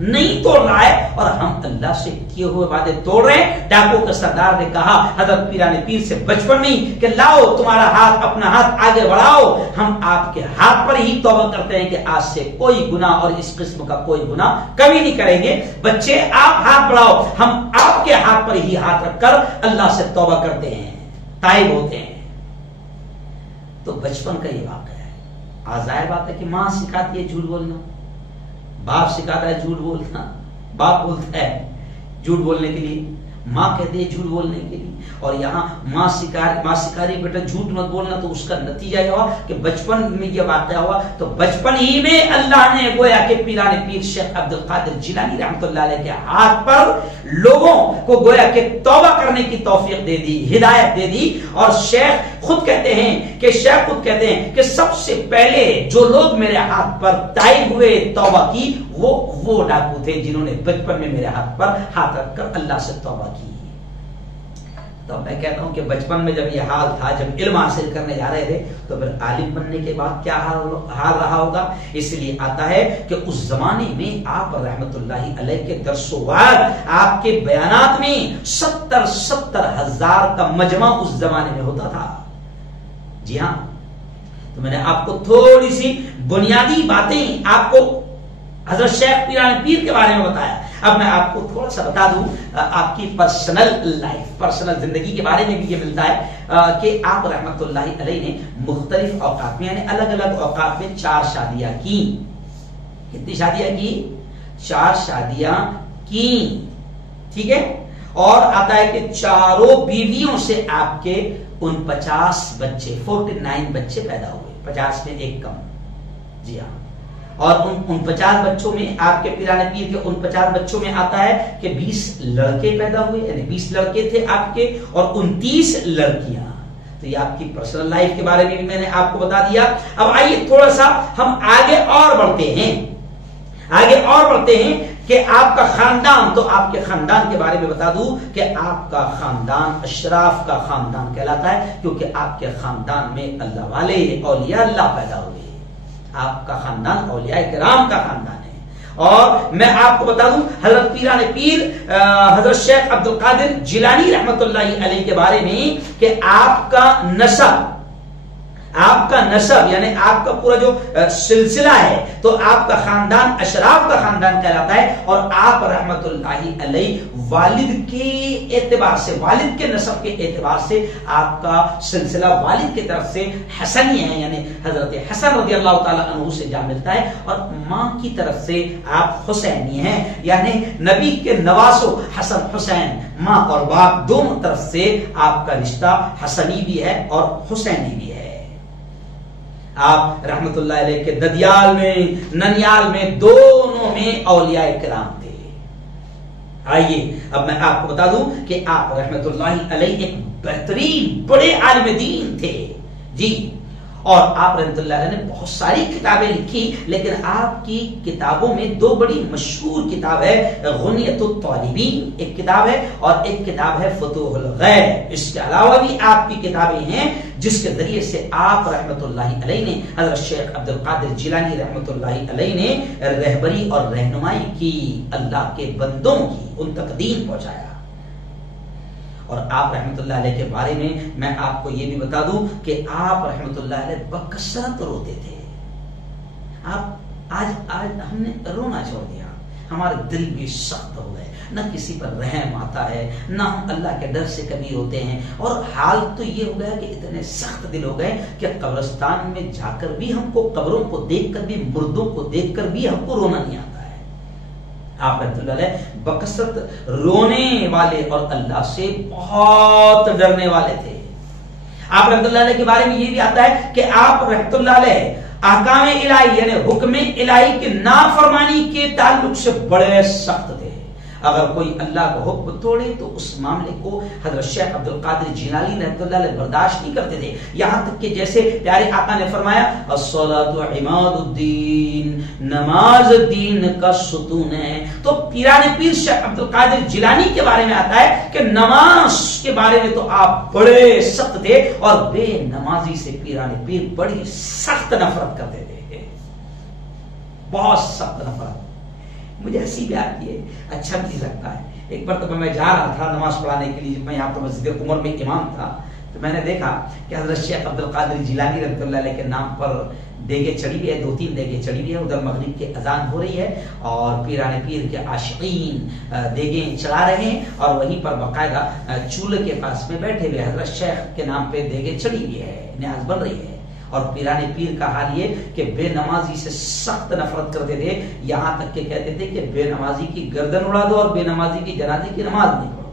نہیں توڑ رہا ہے اور ہم اللہ سے کیے ہوئے وعدے توڑ رہے ہیں. ڈاکو کے سردار نے کہا حضرت پیران پیر سے بچپن میں کہ لاؤ تمہارا ہاتھ، اپنا ہاتھ آگے بڑھاؤ، ہم آپ کے ہاتھ پر ہی توبہ کرتے ہیں کہ آج سے کوئی گناہ اور اس قسم کا کوئی گناہ کبھی نہیں کریں گے. بچے آپ ہاتھ بڑھاؤ، ہم آپ کے ہاتھ پر ہی ہاتھ رکھ کر اللہ سے توبہ کرتے ہیں، تائب ہوتے ہیں. تو بچپن کا یہ واقعہ ہے. ظاہر بات ہے کہ ماں سکھاتی ہے جھوٹ بولنا، باپ سکھاتا ہے جھوٹ بولنا. باپ بولتا ہے جھوٹ بولنے کے لیے، ماں کہتی ہے جھوٹ بولنے کے لیے. اور یہاں ماں سکھا رہی بیٹا جھوٹ مت بولنا. تو اس کا نتیجہ یہ ہوا کہ بچپن میں یہ واقعہ ہوا. تو بچپن ہی میں اللہ نے گویا کہ پیران پیر شیخ عبد القادر جیلانی رحمۃ اللہ علیہ کے ہاتھ پر لوگوں کو گویا کہ توبہ کرنے کی توفیق دے دی، ہدایت دے دی. اور شیخ خود کہتے ہیں کہ سب سے پہلے جو لوگ میرے ہاتھ پر تائب ہوئے، توبہ کی، وہ ڈاکو تھے جنہوں نے بچپن میں میرے ہاتھ پر ہاتھ رکھ کر اللہ سے توبہ کی. تو میں کہتا ہوں کہ بچپن میں جب یہ حال تھا، جب علم حاصل کرنے جا رہے تھے، تو پھر عالم بننے کے بعد کیا حال رہا ہوگا. اس لیے آتا ہے کہ اس زمانے میں آپ رحمت اللہ علیہ کے درس و وعظ، آپ کے بیانات میں 70,000 کا مجمع اس زمانے میں ہوتا تھا. جی ہاں. تو میں نے آپ کو تھوڑی سی بنیادی باتیں آپ کو حضرت شیخ پیران پیر کے بارے میں بتایا. اب میں آپ کو تھوڑا سا بتا دوں آپ کی پرسنل لائف، پرسنل زندگی کے بارے میں بھی یہ ملتا ہے کہ آپ رحمت اللہ علیہ نے مختلف اوقات میں، یعنی الگ الگ اوقات میں 4 شادیاں کی. کتنی شادیاں کی؟ 4 شادیاں کی. ٹھیک ہے. اور آتا ہے کہ چاروں بیویوں سے آپ کے 49 بچے، 49 بچے پیدا ہوئے، 50 میں ایک کم. جی ہاں. اور ان 49 بچوں میں آپ کے پیران پیر کے 49 بچوں میں آتا ہے کہ 20 لڑکے پیدا ہوئے، یعنی 20 لڑکے تھے آپ کے اور 29 لڑکیاں. تو یہ آپ کی پرسنل لائف کے بارے میں بھی میں نے آپ کو بتا دیا. اب آئیے تھوڑا سا ہم آگے اور بڑھتے ہیں کہ آپ کا خاندان. تو آپ کے خاندان کے بارے میں بتا دوں کہ آپ کا خاندان اشراف کا خاندان کہلاتا ہے، کیونکہ آپ کے خاندان میں اللہ والے، اولیاء اللہ پیدا ہوئے. آپ کا خاندان اولیاء کرام کا خاندان ہے. اور میں آپ کو بتا دوں حضرت پیران پیر حضرت شیخ عبد القادر جیلانی رحمت اللہ علیہ کے بارے میں کہ آپ کا نسب یعنی آپ کا پورا جو سلسلہ ہے، تو آپ کا خاندان اشراف کا خاندان کہلاتا ہے. اور آپ رحمت اللہ علیہ والد کے اعتبار سے، والد کے نسب کے اعتبار سے آپ کا سلسلہ والد کی طرف سے حسنی ہے، یعنی حضرت حسن رضی اللہ تعالیٰ عنہ سے جا ملتا ہے. اور ماں کی طرف سے آپ حسینی ہیں، یعنی نبی کے نواسو حسن حسین، ماں اور باپ دونوں طرف سے آپ کا رشتہ حسنی بھی ہے اور حسینی بھی ہے. آپ رحمت اللہ علیہ کے ددیال میں، ننیال میں، دونوں میں اولیاء کرام تھے. آئیے اب میں آپ کو بتا دوں کہ آپ رحمت اللہ علیہ ایک بہترین بڑے عالم دین تھے. جی. اور آپ رحمت اللہ علیہ نے بہت ساری کتابیں لکھی، لیکن آپ کی کتابوں میں 2 بڑی مشہور کتاب ہے، غنیۃ الطالبین ایک کتاب ہے اور ایک کتاب ہے فتوح الغیب. اس کے علاوہ بھی آپ کی کتابیں ہیں جس کے ذریعے سے آپ رحمت اللہ علیہ نے حضرت شیخ عبد القادر جیلانی رحمت اللہ علیہ نے رہبری اور رہنمائی کی، اللہ کے بندوں کی، ان تک دین پہنچایا. اور آپ رحمت اللہ علیہ کے بارے میں آپ کو یہ بھی بتا دوں کہ آپ رحمت اللہ علیہ بکثرت روتے تھے. آج ہم نے رونا چھوڑ دیا، ہمارے دل بھی سخت ہو گئے، نہ کسی پر رحم آتا ہے، نہ ہم اللہ کے ڈر سے کبھی روتے ہیں. اور حال تو یہ ہو گیا کہ اتنے سخت دل ہو گئے کہ قبرستان میں جا کر بھی ہم کو، قبروں کو دیکھ کر بھی، مردوں کو دیکھ کر بھی ہم کو رونا نہیں آتا. آپ رحمت اللہ علیہ بکثرت رونے والے اور اللہ سے بہت ڈرنے والے تھے. آپ رحمت اللہ علیہ کے بارے میں یہ بھی آتا ہے کہ آپ رحمت اللہ علیہ احکام الہی یعنی حکم الہی کی نافرمانی کے تعلق سے بڑے سخت تھے. اگر کوئی اللہ کا حکم توڑے تو اس معاملے کو حضرت شیخ عبد القادر جیلانی رحمۃ اللہ علیہ برداشت نہیں کرتے تھے. یہاں تک کہ جیسے پیارے آقا نے فرمایا الصلاۃ عماد الدین، نماز دین کا ستون ہے. تو پیران پیر شیخ عبد القادر جیلانی کے بارے میں آتا ہے کہ نماز کے بارے میں تو آپ بڑے سخت تھے اور بے نمازی سے پیران پیر بڑی سخت نفرت کرتے تھے، بہت سخت نفرت. مجھے ہنسی بھی آتی ہے، اچھا بھی لگتا ہے۔ ایک مرتبہ میں جا رہا تھا نماز پڑھانے کے لیے، میں یہاں پر مسجد عمر میں امام تھا، تو میں نے دیکھا کہ حضرت شیخ عبد القادر جیلانی رحمۃ اللہ علیہ کے نام پر دیگیں چڑھی ہوئی ہے، 2-3 دیگیں چڑھی ہوئی ہے، ادھر مغرب کی اذان ہو رہی ہے اور پیران پیر کے عاشقین دیگیں چڑھا رہے ہیں، اور وہیں پر باقاعدہ چولہے کے پاس میں بیٹھے ہوئے حضرت شیخ کے نام پہ دیگیں چڑھی ہوئی ہے، نیاز بن رہی ہے۔ اور پیران پیر کا حال یہ کہ بے نمازی سے سخت نفرت کرتے تھے، یہاں تک کہ کہتے تھے کہ بے نمازی کی گردن اڑا دو اور بے نمازی کی جنازے کی نماز نہیں پڑھو۔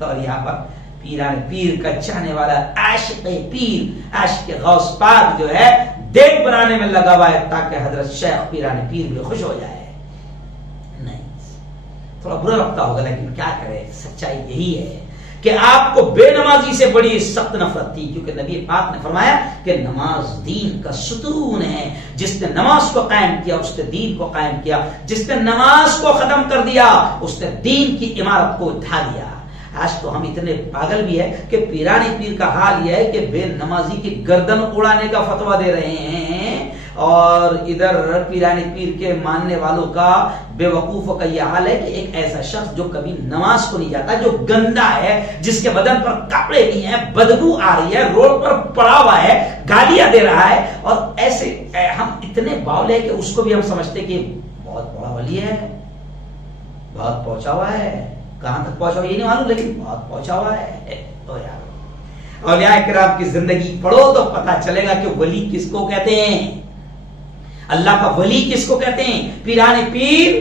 اور یہاں پر پیران پیر کا چاہنے والا عاشق پیر، عاشق غوث پاک جو ہے دیگ بنانے میں لگا ہوا ہے تاکہ حضرت شیخ پیران پیر بھی خوش ہو جائے۔ نہیں، تھوڑا برا لگتا ہوگا لیکن کیا کرے، سچائی یہی ہے کہ آپ کو بے نمازی سے بڑی سخت نفرت تھی، کیونکہ نبی پاک نے فرمایا کہ نماز دین کا ستون ہے، جس نے نماز کو قائم کیا اس نے دین کو قائم کیا، جس نے نماز کو ختم کر دیا اس نے دین کی عمارت کو اٹھا لیا۔ آج تو ہم اتنے پاگل بھی ہے کہ پیران پیر کا حال یہ ہے کہ بے نمازی کی گردن اڑانے کا فتویٰ دے رہے ہیں، اور ادھر پیران پیر کے ماننے والوں کا بے وقوفوں کا یہ حال ہے کہ ایک ایسا شخص جو کبھی نماز کو نہیں جاتا، جو گندا ہے، جس کے بدن پر کپڑے نہیں ہیں، بدبو آ رہی ہے، روڈ پر پڑا ہوا ہے، گالیاں دے رہا ہے، اور ایسے ہم اتنے باول ہے کہ اس کو بھی ہم سمجھتے کہ بہت بڑا ولی ہے، بہت پہنچا ہوا ہے، کہاں تک پہنچا ہوا یہ نہیں معلوم لیکن بہت پہنچا ہوا ہے۔ تو یار اولیاء کرام کی زندگی پڑھو تو پتہ چلے گا کہ ولی کس کو کہتے ہیں، اللہ کا ولی کس کو کہتے ہیں۔ پیران پیر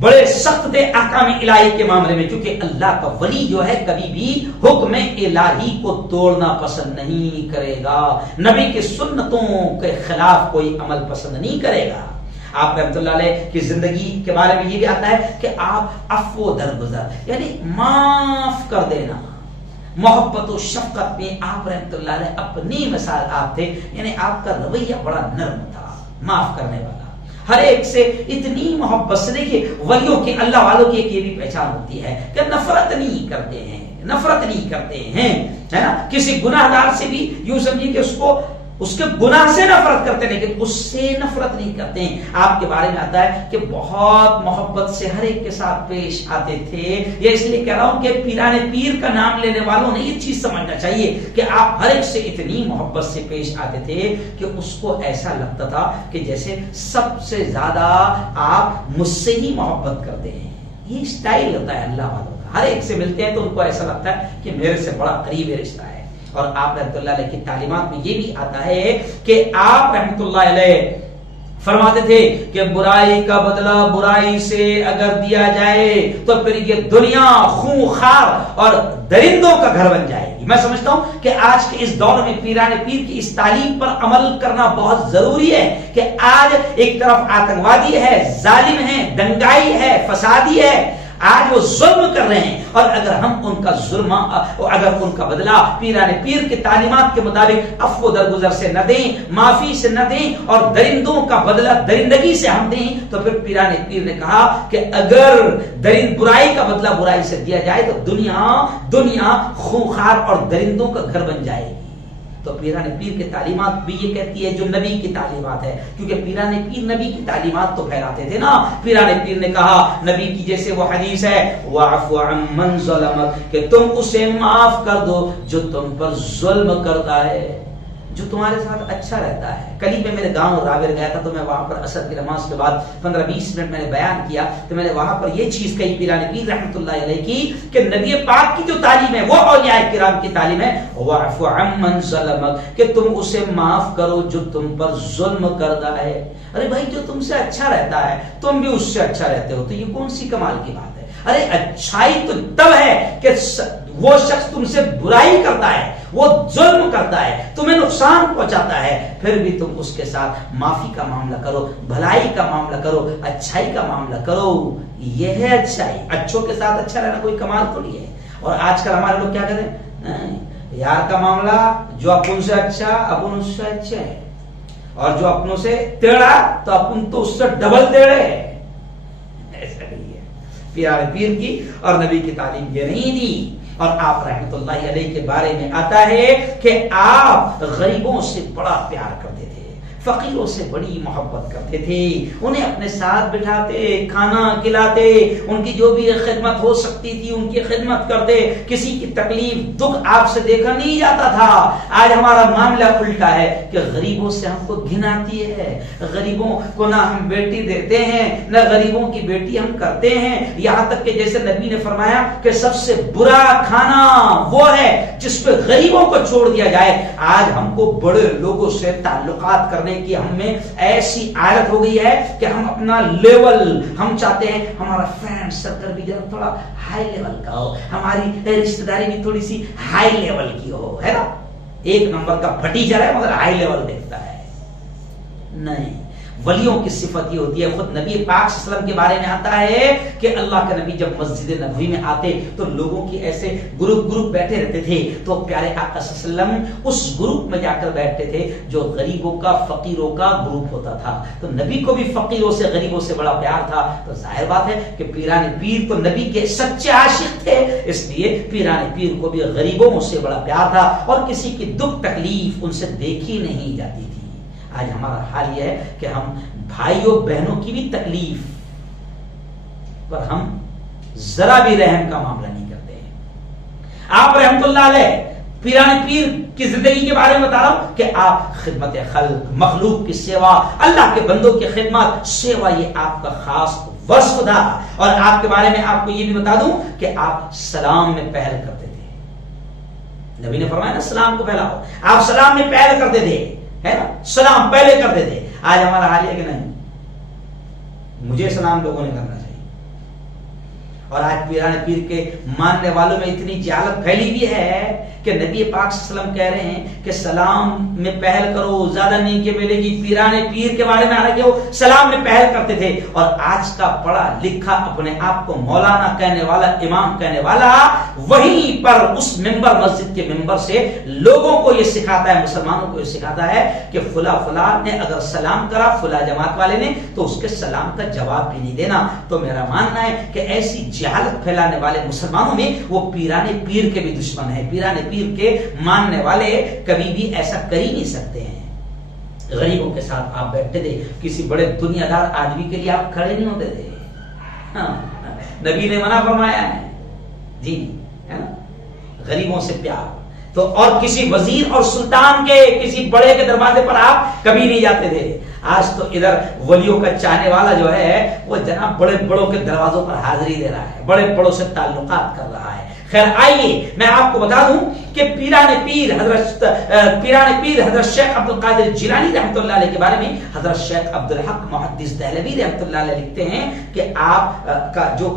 بڑے سخت تھے احکام الہی کے معاملے میں، کیونکہ اللہ کا ولی جو ہے کبھی بھی حکم الہی کو توڑنا پسند نہیں کرے گا، نبی کی سنتوں کے خلاف کوئی عمل پسند نہیں کرے گا۔ آپ رحمت اللہ علیہ کی زندگی کے بارے میں یہ بھی آتا ہے کہ آپ عفو درگزر یعنی معاف کر دینا، محبت و شفقت میں آپ رحمت اللہ علیہ اپنی مثال آپ تھے، یعنی آپ کا رویہ بڑا نرم تھا، معاف کرنے والا، ہر ایک سے اتنی محبت سے۔ دیکھیے ولیوں کی، اللہ والوں کی ایک یہ بھی پہچان ہوتی ہے کہ نفرت نہیں کرتے ہیں، نفرت نہیں کرتے ہیں، ہے نا۔ کسی گناہ گار سے بھی یوں سمجھیے کہ اس کو اس کے گناہ سے نفرت کرتے لیکن اس سے نفرت نہیں کرتے ہیں۔ آپ کے بارے میں آتا ہے کہ بہت محبت سے ہر ایک کے ساتھ پیش آتے تھے۔ یہ اس لیے کہہ رہا ہوں کہ پیران پیر کا نام لینے والوں نے یہ چیز سمجھنا چاہیے کہ آپ ہر ایک سے اتنی محبت سے پیش آتے تھے کہ اس کو ایسا لگتا تھا کہ جیسے سب سے زیادہ آپ مجھ سے ہی محبت کرتے ہیں۔ یہ اسٹائل ہوتا ہے اللہ والوں کا، ہر ایک سے ملتے ہیں تو ان کو ایسا لگتا ہے کہ میرے سے بڑا قریب رشتہ ہے۔ اور آپ رحمت اللہ علیہ کی تعلیمات میں یہ بھی آتا ہے کہ آپ رحمت اللہ علیہ فرماتے تھے کہ برائی کا بدلہ برائی سے اگر دیا جائے تو پھر یہ دنیا خونخوار اور درندوں کا گھر بن جائے گی۔ میں سمجھتا ہوں کہ آج کے اس دور میں پیران پیر کی اس تعلیم پر عمل کرنا بہت ضروری ہے کہ آج ایک طرف آتنکوادی ہے، ظالم ہے، دنگائی ہے، فسادی ہے، آج وہ ظلم کر رہے ہیں، اور اگر ہم ان کا ظلم، اگر ان کا بدلہ پیران پیر کی تعلیمات کے مطابق عفو درگزر سے نہ دیں، معافی سے نہ دیں، اور درندوں کا بدلہ درندگی سے ہم دیں، تو پھر پیران پیر نے کہا کہ اگر برائی کا بدلہ برائی سے دیا جائے تو دنیا خونخوار اور درندوں کا گھر بن جائے گی۔ تو پیران پیر کی تعلیمات بھی یہ کہتی ہے جو نبی کی تعلیمات ہے، کیونکہ پیران پیر نبی کی تعلیمات تو پھیلاتے تھے نا۔ پیران پیر نے کہا نبی کی جیسے وہ حدیث ہے وَاعْفُ عَمَّنْ ظَلَمَكَ کہ تم اسے معاف کر دو جو تم پر ظلم کرتا ہے، جو تمہارے ساتھ اچھا رہتا ہے۔ کل ہی میں میرے گاؤں راویر گیا تھا تو میں وہاں پر عصر کی نماز کے بعد 15-20 منٹ میں نے بیان کیا تو میں نے وہاں پر یہ چیز کہی پیران پیر رحمۃ اللہ علیہ کی کہ نبی پاک کی جو تعلیم ہے وہ اولیاء کرام کی تعلیم ہے وَاعْفُ عَمَّنْ ظَلَمَكَ کہ تم اسے معاف کرو جو تم پر ظلم کرتا ہے۔ ارے بھائی جو تم سے اچھا رہتا ہے تم بھی اس سے اچھا رہتے ہو تو یہ کون سی کمال کی بات ہے؟ ارے اچھائی تو تب ہے کہ وہ شخص تم سے برائی کرتا ہے، وہ ظلم کرتا ہے، تمہیں نقصان پہنچاتا ہے، پھر بھی تم اس کے ساتھ معافی کا معاملہ کرو، بھلائی کا معاملہ کرو، اچھائی کا معاملہ کرو۔ یہ ہے اچھائی۔ اچھوں کے ساتھ اچھا رہنا کوئی کمال تو نہیں ہے۔ اور آج کل ہمارے لوگ کیا کریں، یار کا معاملہ جو اپن سے اچھا اپن اس سے اچھا ہے، اور جو اپنوں سے ٹیڑھا تو اپن تو اس سے ڈبل ٹیڑھے ہے۔ ایسا نہیں ہے۔ پیارے پیر کی اور نبی کی تعلیم یہ نہیں دی۔ اور آپ رحمت اللہ علیہ کے بارے میں آتا ہے کہ آپ غریبوں سے بڑا پیار کرتے تھے، فقیروں سے بڑی محبت کرتے تھے، انہیں اپنے ساتھ بٹھاتے، کھانا کھلاتے، ان کی جو بھی خدمت ہو سکتی تھی ان کی خدمت کرتے، کسی کی تکلیف دکھ آپ سے دیکھا نہیں جاتا تھا۔ آج ہمارا معاملہ الٹا ہے کہ غریبوں سے ہم کو گھن آتی ہے، غریبوں کو نہ ہم بیٹی دیتے ہیں نہ غریبوں کی بیٹی ہم کرتے ہیں، یہاں تک کہ جیسے نبی نے فرمایا کہ سب سے برا کھانا وہ ہے جس پہ غریبوں کو چھوڑ دیا جائے۔ آج ہم کو بڑے لوگوں سے تعلقات کرنے کی ہم میں ایسی عادت ہو گئی ہے کہ ہم اپنا لیول ہم چاہتے ہیں ہمارا فرینڈ سرکل بھی ذرا تھوڑا ہائی لیول کا ہو، ہماری رشتہ داری بھی تھوڑی سی ہائی لیول کی ہو، ہے نا؟ ایک نمبر کا پھٹیچر ہے مگر ہائی لیول دیکھتا ہے۔ نہیں، ولیوں کی صفت یہ ہوتی ہے، خود نبی پاک صلی اللہ علیہ وسلم کے بارے میں آتا ہے کہ اللہ کے نبی جب مسجد نبوی میں آتے تو لوگوں کی ایسے گروپ بیٹھے رہتے تھے، تو پیارے آقا صلی اللہ علیہ وسلم اس گروپ میں جا کر بیٹھتے تھے جو غریبوں کا فقیروں کا گروپ ہوتا تھا۔ تو نبی کو بھی فقیروں سے غریبوں سے بڑا پیار تھا، تو ظاہر بات ہے کہ پیران پیر تو نبی کے سچے عاشق تھے، اس لیے پیران پیر کو بھی غریبوں سے بڑا پیار تھا اور کسی کی دکھ تکلیف ان سے دیکھی نہیں جاتی تھی۔ آج ہمارا حال یہ ہے کہ ہم بھائیوں بہنوں کی بھی تکلیف پر ہم ذرا بھی رحم کا معاملہ نہیں کرتے ہیں۔ آپ رحمت اللہ علیہ پیران پیر کی زندگی کے بارے میں بتا رہا ہوں کہ آپ خدمت خلق، مخلوق کی سیوا، اللہ کے بندوں کی خدمت، سیوا یہ آپ کا خاص وصف تھا۔ اور آپ کے بارے میں آپ کو یہ بھی بتا دوں کہ آپ سلام میں پہل کرتے تھے۔ نبی نے فرمایا نا سلام کو پھیلاؤ، آپ سلام میں پہل کرتے تھے، ہے نا؟ سلام پہلے کرتے تھے۔ آج ہمارا حال ہے کہ نہیں، مجھے سلام لوگوں نے کرنا چاہیے۔ اور آج پیران پیر کے ماننے والوں میں اتنی جہالت پھیلی بھی ہے کہ نبی پاک صلی اللہ علیہ وسلم کہہ رہے ہیں کہ سلام میں پہل کرو زیادہ نیکی ملے گی۔ پیران پیر کے بارے میں آ رہا ہے کہ وہ سلام میں پہل کرتے تھے، اور آج کا پڑھا لکھا اپنے آپ کو مولانا کہنے والا، امام کہنے والا، وہیں پر اس ممبر، مسجد کے ممبر سے لوگوں کو یہ سکھاتا ہے، مسلمانوں کو یہ سکھاتا ہے کہ فلاں نے اگر سلام کرا فلاں جماعت والے نے تو اس کے سلام کا جواب بھی نہیں دینا۔ تو میرا ماننا ہے کہ ایسی جہالت پھیلانے والے مسلمانوں میں وہ پیران پیر کے بھی دشمن ہیں۔ پیران پیر کے ماننے والے کبھی بھی ایسا کر ہی نہیں سکتے ہیں۔ غریبوں کے ساتھ آپ بیٹھتے تھے، کسی بڑے دنیا دار آدمی کے لیے آپ کھڑے نہیں ہوتے تھے۔ ہاں، نبی نے منع فرمایا ہے جی، ہے نا؟ غریبوں سے پیار۔ تو اور کسی وزیر اور سلطان کے، کسی بڑے کے دروازے پر آپ کبھی نہیں جاتے تھے۔ آج تو ادھر ولیوں کا چاہنے والا جو ہے وہ جناب بڑے بڑوں کے دروازوں پر حاضری دے رہا ہے، بڑے بڑوں سے تعلقات کر رہا ہے۔ خیر آئیے میں آپ کو بتا دوں کہ پیران پیر حضرت شیخ عبد القادر جیلانی رحمۃ اللہ علیہ کے بارے میں حضرت شیخ عبد الحق محدث دہلوی رحمۃ اللہ علیہ لکھتے ہیں کہ آپ کا جو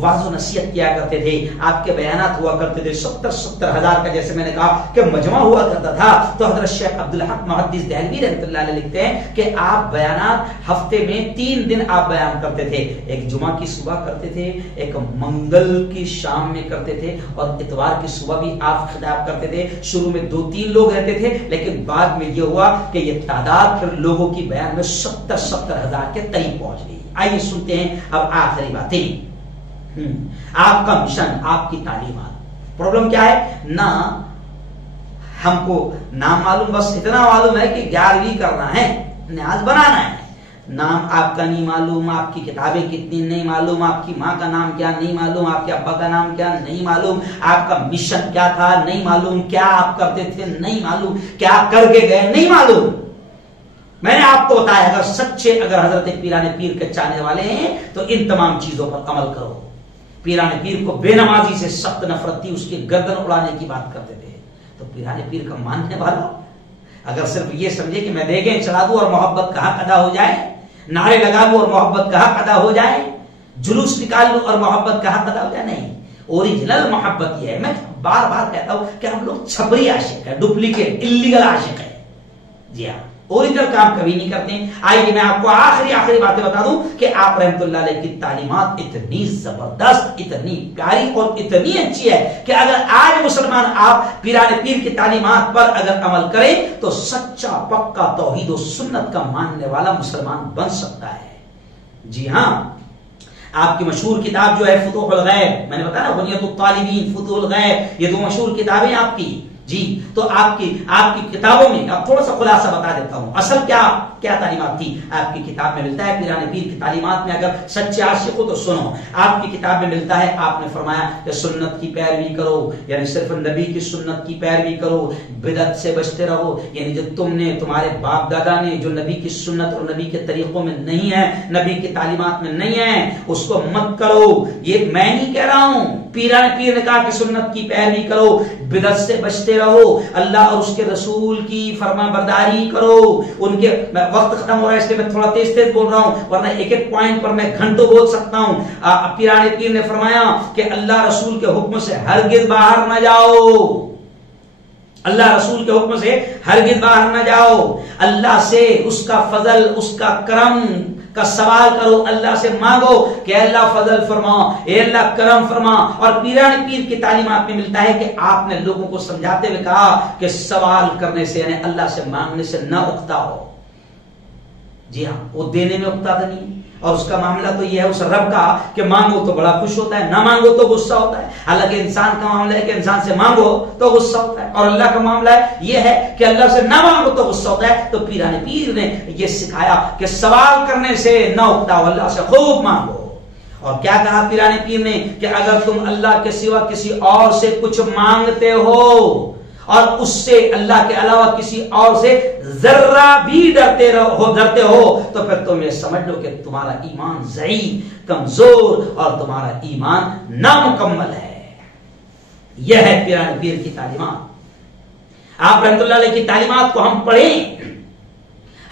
واعظ و نصیحت کیا کرتے تھے، آپ کے بیانات ہوا کرتے تھے، 70 ہزار کا جیسے میں نے کہا کہ مجمع ہوا کرتا تھا۔ تو حضرت شیخ عبد الحق محدث دہلوی رحمۃ اللہ علیہ لکھتے ہیں کہ آپ بیانات ہفتے میں 3 دن آپ بیان کرتے تھے، ایک جمعہ کی صبح کرتے تھے، ایک منگل کی شام میں کرتے تھے، اور اتوار کی صبح بھی آپ خطاب کرتے تھے۔ شروع میں 2-3 لوگ رہتے تھے، لیکن بعد میں یہ ہوا کہ یہ تعداد پھر لوگوں کی بیان میں 70 ہزار کے قریب پہنچ گئی۔ آئیے سنتے ہیں اب آخری باتیں۔ آپ کا مشن، آپ کی تعلیمات۔ پرابلم کیا ہے نا، ہم کو نام معلوم، بس اتنا معلوم ہے کہ 11ویں کرنا ہے، نیاز بنانا ہے، نام آپ کا نہیں معلوم، آپ کی کتابیں کتنی نہیں معلوم، آپ کی ماں کا نام کیا نہیں معلوم، آپ کے ابا کا نام کیا نہیں معلوم، آپ کا مشن کیا تھا نہیں معلوم، کیا آپ کرتے تھے نہیں معلوم، کیا کر کے گئے نہیں معلوم۔ میں نے آپ کو بتایا اگر حضرت پیران پیر کے چاہنے والے ہیں تو ان تمام چیزوں پر عمل کرو۔ پیران پیر کو بے نمازی سے سخت نفرت تھی، اس کی گردن اڑانے کی بات کرتے تھے۔ تو پیران پیر کا ماننے والا اگر صرف یہ سمجھے کہ میں دیگیں چلا دوں اور محبت کہاں ادا ہو جائے، نعرے لگا دوں اور محبت کہاں ادا ہو جائے، جلوس نکال لوں اور محبت کہاں ادا ہو جائے، نہیں، اوریجنل محبت یہ ہے۔ میں بار بار کہتا ہوں کہ ہم لوگ چھپری عاشق ہے، ڈپلیکیٹ اللیگل عاشق ہے، جی ہاں، اوریجنل کام کبھی نہیں کرتے۔ آئیے میں آپ کو آخری باتیں بتا دوں کہ آپ رحمت اللہ علیہ کی تعلیمات اتنی زبردست، اتنی پیاری اور اتنی اچھی ہے کہ اگر آج مسلمان آپ پیران پیر کی تعلیمات پر اگر عمل کریں تو سچا پکا توحید و سنت کا ماننے والا مسلمان بن سکتا ہے۔ جی ہاں، آپ کی مشہور کتاب جو ہے فتوح الغیب، میں نے بتایا نا، بنیت الطالبین، فتوح الغیب، یہ 2 مشہور کتابیں آپ کی، جی تو آپ کی کتابوں میں اب تھوڑا سا خلاصہ بتا دیتا ہوں اصل کیا تعلیمات تھی. آپ کی کتاب میں ملتا ہے پیران پیر کی تعلیمات میں، اگر سچے عاشق ہو تو سنو. آپ کی کتاب میں ملتا ہے، آپ نے فرمایا کہ سنت کی پیروی کرو، یعنی صرف نبی کی سنت کی پیروی کرو، بدعت سے بچتے رہو. یعنی جو تم نے، تمہارے باپ دادا نے جو نبی کی سنت اور نبی کے طریقوں میں نہیں ہے، نبی کی تعلیمات میں نہیں ہے، اس کو مت کرو. یہ میں نہیں کہہ رہا ہوں، پیران پیر نے کہا کہ سنت کی پیروی کرو، بدعت سے بچتے رہو، اللہ اور اس کے رسول کی فرما برداری کرو. ان کے وقت ختم ہو رہا ہے اس لیے میں تھوڑا تیز بول رہا ہوں، ورنہ ایک ایک پوائنٹ پر میں گھنٹوں بول سکتا ہوں. پیران پیر نے فرمایا کہ اللہ رسول کے حکم سے ہرگز باہر نہ جاؤ، اللہ رسول کے حکم سے ہرگز باہر نہ جاؤ. اللہ سے اس کا فضل، اس کا کرم کا سوال کرو، اللہ سے مانگو کہ اللہ فضل فرما، اے اللہ کرم فرما. اور پیران پیر کی تعلیمات میں ملتا ہے کہ آپ نے لوگوں کو سمجھاتے ہوئے کہا کہ سوال کرنے سے، یعنی اللہ سے مانگنے سے نہ اکتا ہو. جی ہاں، وہ دینے میں اکتا تھا نہیں. اور اس کا معاملہ تو یہ ہے، اس رب کا کہ مانگو تو بڑا خوش ہوتا ہے، نہ مانگو تو غصہ ہوتا ہے. حالانکہ انسان کا معاملہ ہے کہ انسان سے مانگو تو غصہ ہوتا ہے، اور اللہ کا معاملہ یہ ہے کہ اللہ سے نہ مانگو تو غصہ ہوتا ہے. تو پیران پیر نے یہ سکھایا کہ سوال کرنے سے نہ اکتا ہو، اللہ سے خوب مانگو. اور کیا کہا پیران پیر نے کہ اگر تم اللہ کے سوا کسی اور سے کچھ مانگتے ہو اور اس سے، اللہ کے علاوہ کسی اور سے ذرہ بھی ڈرتے ہو تو پھر تم یہ سمجھ لو کہ تمہارا ایمان ضعیف، کمزور اور تمہارا ایمان نامکمل ہے. یہ ہے پیران پیر کی تعلیمات. آپ رحمۃ اللہ علیہ کی تعلیمات کو ہم پڑھیں.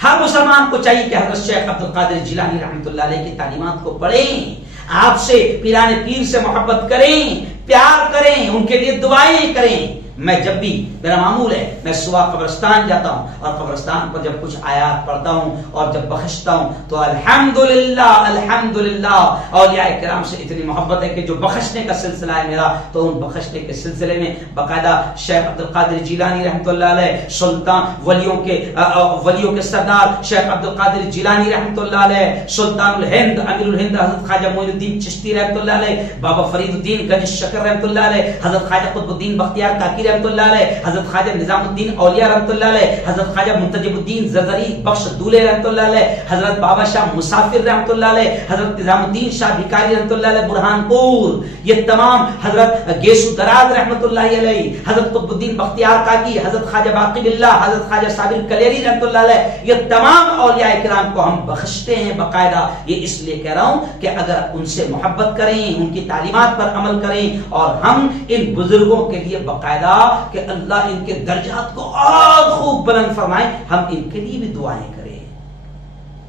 ہر مسلمان کو چاہیے کہ حضرت شیخ عبد القادر جیلانی رحمۃ اللہ علیہ کی تعلیمات کو پڑھیں. آپ سے، پیران پیر سے محبت کریں، پیار کریں، ان کے لیے دعائیں کریں. میں جب بھی، میرا معمول ہے، میں صبح قبرستان جاتا ہوں اور قبرستان پر جب کچھ آیات پڑھتا ہوں اور جب بخشتا ہوں تو الحمدللہ الحمدللہ. اولیاء کرام سے اتنی محبت ہے کہ جو بخشنے کا سلسلہ ہے میرا، تو ان بخشنے کے سلسلے میں باقاعدہ شیخ عبد القادر جیلانی رحمۃ اللہ علیہ، سلطان ولیوں کے سردار شیخ عبد القادر جیلانی رحمۃ اللہ علیہ، سلطان الہند امیر الہند حضرت خواجہ معین الدین چشتی رحمۃ اللہ علیہ، بابا فرید الدین گنج شکر رحمۃ اللہ علیہ، حضرت خواجہ قطب الدین بختیار کاکی رحمۃ اللہ علیہ، حضرت خواجہ نظام الدین اولیاء رحمۃ اللہ علیہ، حضرت خواجہ منتجب الدین زرزری بخش دولے رحمۃ اللہ علیہ، حضرت بابا شاہ مسافر رحمۃ اللہ علیہ، حضرت نظام الدین شاہ بھکاری رحمۃ اللہ علیہ برہان پور، یہ تمام، حضرت گیسو دراز رحمۃ اللہ علیہ، حضرت قطب الدین بختیار کاکی، حضرت خواجہ باقی باللہ، حضرت خواجہ صابر کلیری رحمۃ اللہ علیہ، یہ تمام اولیاء کرام کو ہم بخشتے ہیں باقاعدہ. یہ اس لیے کہہ رہا ہوں کہ اگر ان سے محبت کریں، ان کی تعلیمات پر عمل کریں، اور ہم ان بزرگوں کے لیے باقاعدہ کہ اللہ ان کے درجات کو اور خوب بلند فرمائے، ہم ان کے لیے بھی دعائیں کریں.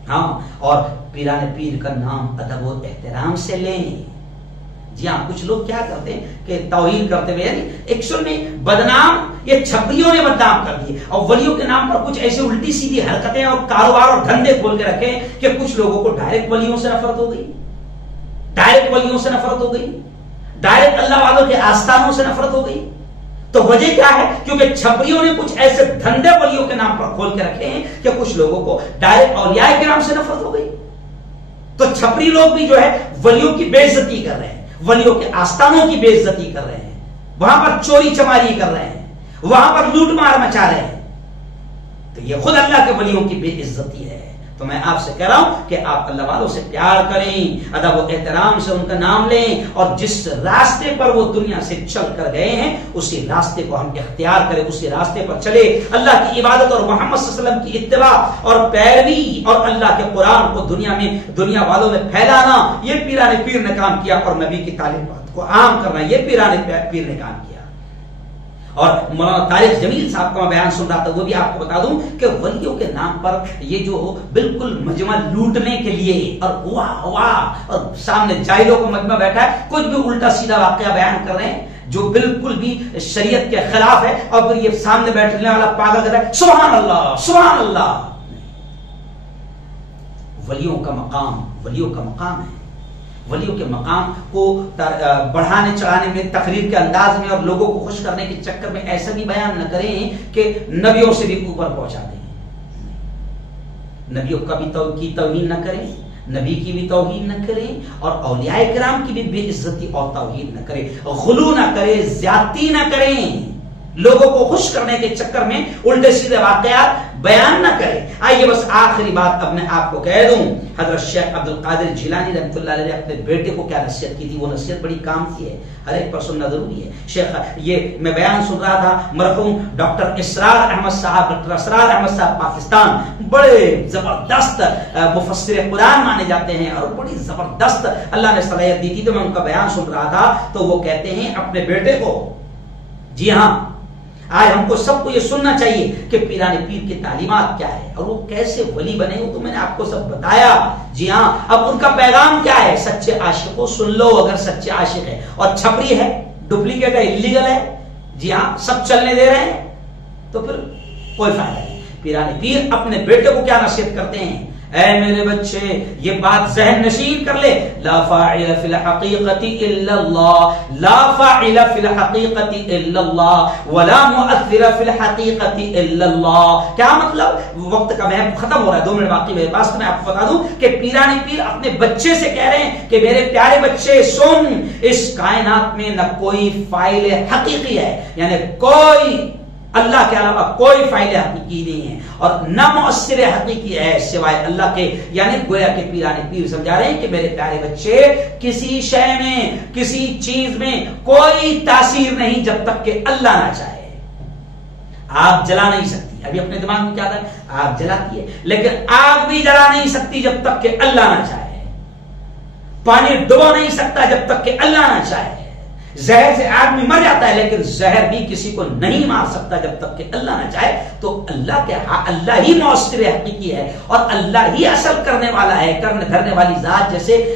ہاں، اور پیران پیر کا نام ادب و احترام سے لیں. جی ہاں، کچھ لوگ کیا کرتے ہیں کہ توہین کرتے ہوئے، یعنی ایکچوئل میں بدنام یہ چھپریوں نے بدنام کر دیے، اور ولیوں کے نام پر کچھ ایسے الٹی سیدھی حرکتیں اور کاروبار اور دھندے کھول کے رکھے کہ کچھ لوگوں کو ڈائریکٹ ولیوں سے نفرت ہو گئی، ڈائریکٹ ولیوں سے نفرت ہو گئی، ڈائریکٹ اللہ والوں کے آستانوں سے نفرت ہو گئی. تو وجہ کیا ہے؟ کیونکہ چھپریوں نے کچھ ایسے دھندے ولیوں کے نام پر کھول کے رکھے ہیں کہ کچھ لوگوں کو ڈائریکٹ اولیاء کے نام سے نفرت ہو گئی. تو چھپری لوگ بھی جو ہے ولیوں کی بے عزتی کر رہے ہیں، ولیوں کے آستانوں کی بے عزتی کر رہے ہیں، وہاں پر چوری چماری کر رہے ہیں، وہاں پر لوٹ مار مچا رہے ہیں. تو یہ خود اللہ کے ولیوں کی بے عزتی ہے. تو میں آپ سے کہہ رہا ہوں کہ آپ اللہ والوں سے پیار کریں، ادب و احترام سے ان کا نام لیں، اور جس راستے پر وہ دنیا سے چل کر گئے ہیں اسی راستے کو ہم اختیار کریں، اسی راستے پر چلے. اللہ کی عبادت اور محمد صلی اللہ علیہ وسلم کی اتباع اور پیروی اور اللہ کے قرآن کو دنیا والوں میں پھیلانا، یہ پیران پیر نے کام کیا. اور نبی کی تعلیمات کو عام کرنا، یہ پیران پیر نے کام کیا. اور مولانا طارق جمیل صاحب کا میں بیان سن رہا تھا، وہ بھی آپ کو بتا دوں کہ ولیوں کے نام پر یہ جو بالکل مجمع لوٹنے کے لیے اور ہوا اور سامنے جاہلوں کو مجمع بیٹھا ہے، کچھ بھی الٹا سیدھا واقعہ بیان کر رہے ہیں جو بالکل بھی شریعت کے خلاف ہے، اور پھر یہ سامنے بیٹھنے والا پاگل کہتا ہے سبحان اللہ سبحان اللہ. ولیوں کا مقام ہے. ولیوں کے مقام کو بڑھانے چڑھانے میں، تقریر کے انداز میں اور لوگوں کو خوش کرنے کے چکر میں ایسا بھی بیان نہ کریں کہ نبیوں سے بھی اوپر پہنچا دیں. نبیوں کا بھی کی توہین نہ کریں، نبی کی بھی توہین نہ کریں، اور اولیاء کرام کی بھی بے عزتی اور توہین نہ کریں، غلو نہ کریں، زیادتی نہ کریں. لوگوں کو خوش کرنے کے چکر میں الٹے سیدھے واقعات بیان نہ کرے. آئیے بس آخری بات اب میں آپ کو کہہ دوں. حضرت شیخ عبد القادر جیلانی رحمۃ اللہ علیہ نے اپنے بیٹے کو کیا نصیحت کی تھی. وہ نصیحت بڑی کام کی ہے, ہر ایک پر سننا ضروری ہے. شیخ یہ میں بیان سن رہا تھا, مرحوم ڈاکٹر اسرار احمد صاحب پاکستان, بڑے زبردست مفسر قرآن مانے جاتے ہیں اور بڑی زبردست اللہ نے صلاحیت دی تھی. تو میں ان کا بیان سن رہا تھا تو وہ کہتے ہیں اپنے بیٹے کو, جی ہاں آج ہم کو سب کو یہ سننا چاہیے کہ پیران پیر کی تعلیمات کیا ہے اور وہ کیسے ولی بنے. وہ تو میں نے آپ کو سب بتایا. جی ہاں, اب ان کا پیغام کیا ہے. سچے عاشق کو سن لو اگر سچے عاشق ہے, اور چھپری ہے, ڈپلیکیٹ ہے, انلیگل ہے, جی ہاں سب چلنے دے رہے ہیں تو پھر کوئی فائدہ نہیں. پیران پیر اپنے بیٹے کو کیا نصیحت کرتے ہیں, اے میرے بچے یہ بات ذہن نشین کر لے, لا فاعل فی الحقیقت الا اللہ, لا فاعل فی الحقیقت الا اللہ ولا مؤثر فی الحقیقت الا اللہ. کیا مطلب, وقت کا محب ختم ہو رہا ہے, 2 منٹ باقی میرے پاس. تو میں آپ کو بتا دوں کہ پیران پیر اپنے بچے سے کہہ رہے ہیں کہ میرے پیارے بچے سن, اس کائنات میں نہ کوئی فاعل حقیقی ہے, یعنی کوئی اللہ کے علاوہ کوئی فاعل حقیقی نہیں ہے, اور نہ مؤثر حقیقی ہے سوائے اللہ کے. یعنی گویا کہ پیران پیر سمجھا رہے ہیں کہ میرے پیارے بچے کسی شے میں, کسی چیز میں کوئی تاثیر نہیں جب تک کہ اللہ نہ چاہے. آپ جلا نہیں سکتی, ابھی اپنے دماغ میں کیا تھا, آپ جلاتی ہے, لیکن آگ بھی جلا نہیں سکتی جب تک کہ اللہ نہ چاہے. پانی ڈبو نہیں سکتا جب تک کہ اللہ نہ چاہے. زہر سے آدمی مر جاتا ہے لیکن زہر بھی کسی کو نہیں مار سکتا جب تک کہ اللہ نہ چاہے. تو اللہ ہی مؤثر حقیقی ہے اور اللہ ہی اصل کرنے والا ہے, کرنے دھرنے والی ذات. جیسے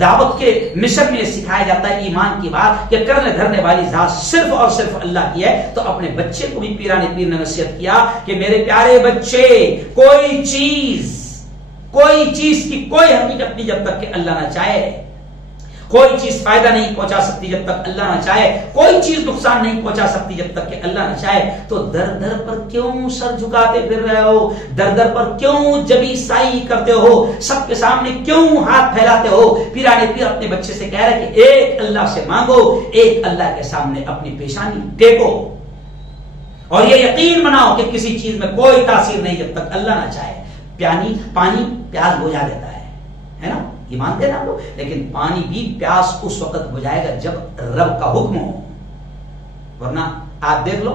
دعوت کے مشن میں سکھایا جاتا ہے ایمان کی بات کہ کرنے دھرنے والی ذات صرف اور صرف اللہ کی ہے. تو اپنے بچے کو بھی پیران پیر نے نصیحت کیا کہ میرے پیارے بچے کوئی چیز کی کوئی حقیقت نہیں جب تک کہ اللہ نہ چاہے. کوئی چیز فائدہ نہیں پہنچا سکتی جب تک اللہ نہ چاہے, کوئی چیز نقصان نہیں پہنچا سکتی جب تک کہ اللہ نہ چاہے. تو در در پر کیوں سر جھکاتے پھر رہے ہو, در در پر کیوں جبی سائی کرتے ہو, سب کے سامنے کیوں ہاتھ پھیلاتے ہو. پیران پیر اپنے بچے سے کہہ رہے کہ ایک اللہ سے مانگو, ایک اللہ کے سامنے اپنی پیشانی ٹیکو, اور یہ یقین بناؤ کہ کسی چیز میں کوئی تاثیر نہیں جب تک اللہ نہ چاہے. پانی پیاس بجھا دیتا ہے نا, یہ مانتے نا لوگ, لیکن پانی بھی پیاس اس وقت بجھائے گا جب رب کا حکم ہو, ورنہ آپ دیکھ لو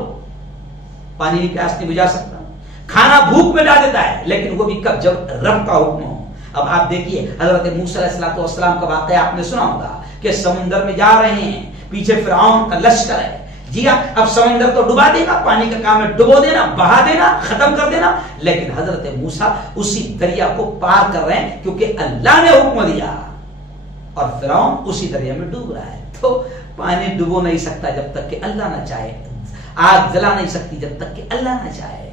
پانی بھی پیاس نہیں بجھا سکتا. کھانا بھوک میں ڈال دیتا ہے لیکن وہ بھی کب, جب رب کا حکم ہو. اب آپ دیکھیے حضرت موسیٰ علیہ السلام کا واقعہ آپ نے سنا ہوگا کہ سمندر میں جا رہے ہیں, پیچھے فرعون کا لشکر ہے. جی ہاں, اب سمندر تو ڈبا دے گا, پانی کا کام ہے ڈبو دینا, بہا دینا, ختم کر دینا, لیکن حضرت موسیٰ اسی دریا کو پار کر رہے ہیں کیونکہ اللہ نے حکم دیا, اور فرعون اسی دریا میں ڈوب رہا ہے. تو پانی ڈبو نہیں سکتا جب تک کہ اللہ نہ چاہے, آگ جلا نہیں سکتی جب تک کہ اللہ نہ چاہے,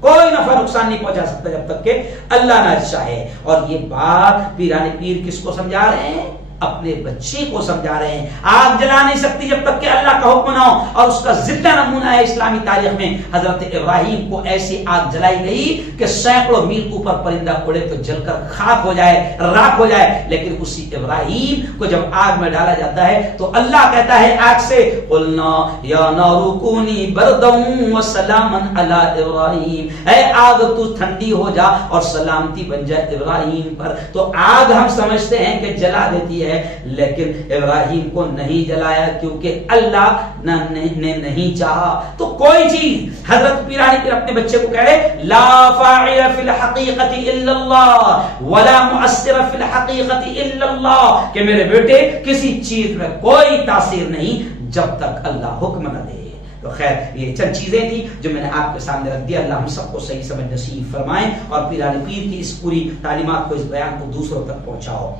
کوئی نفع نقصان نہیں پہنچا سکتا جب تک کہ اللہ نہ چاہے. اور یہ بات پیران پیر کس کو سمجھا رہے ہیں, اپنے بچے کو سمجھا رہے ہیں. آگ جلا نہیں سکتی جب تک کہ اللہ کا حکم نہ ہو, اور اس کا زندہ نمونہ ہے اسلامی تاریخ میں. حضرت ابراہیم کو ایسی آگ جلائی گئی کہ سینکڑوں میل اوپر پرندہ اڑے تو جل کر خاک ہو جائے, راکھ ہو جائے, لیکن اسی ابراہیم کو جب آگ میں ڈالا جاتا ہے تو اللہ کہتا ہے آگ سے, قلنا یا نار کونی بردا وسلاما علی ابراہیم, اے آگ تو ٹھنڈی ہو جا اور سلامتی بن جائے ابراہیم پر. تو آگ ہم سمجھتے ہیں کہ جلا دیتی ہے, لیکن ابراہیم کو نہیں جلایا کیونکہ اللہ نے نہیں چاہا. تو کوئی چیز, حضرت پیران پیر اپنے بچے کو کہہ رہے لا فاعل فی الحقیقت الا اللہ ولا مؤثر فی الحقیقت الا اللہ, کہ میرے بیٹے کسی چیز میں کوئی تاثیر نہیں جب تک اللہ حکم نہ دے. تو خیر یہ چند چیزیں تھی جو میں نے آپ کے سامنے رکھ دیا. اللہ ہم سب کو صحیح سمجھ نصیب فرمائے اور پیران پیر کی اس پوری تعلیمات کو, اس بیان کو دوسروں تک پہنچاؤ.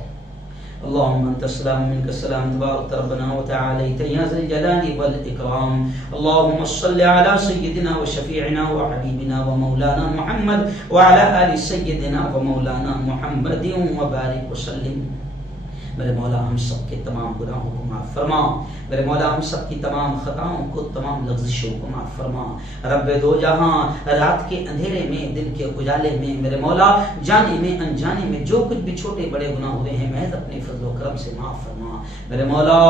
اللهم انت السلام منك السلام تبارك ربنا وتعاليت يا ذا الجلال والاكرام. اللهم صل على سيدنا وشفيعنا وحبيبنا ومولانا محمد وعلى ال سيدنا ومولانا محمد وبارك وسلم. میرے مولا ہم سب کے تمام گناہوں کو معاف فرما، میرے مولا ہم سب کی تمام خطاؤں کو، تمام لغزشوں کو معاف فرما۔ رب دو جہاں، رات کے اندھیرے میں، دن کے اجالے میں، میرے مولا جانے میں انجانے میں جو کچھ بھی چھوٹے بڑے گناہ ہوئے ہیں محض اپنے فضل و کرم سے معاف فرما۔ میرے مولا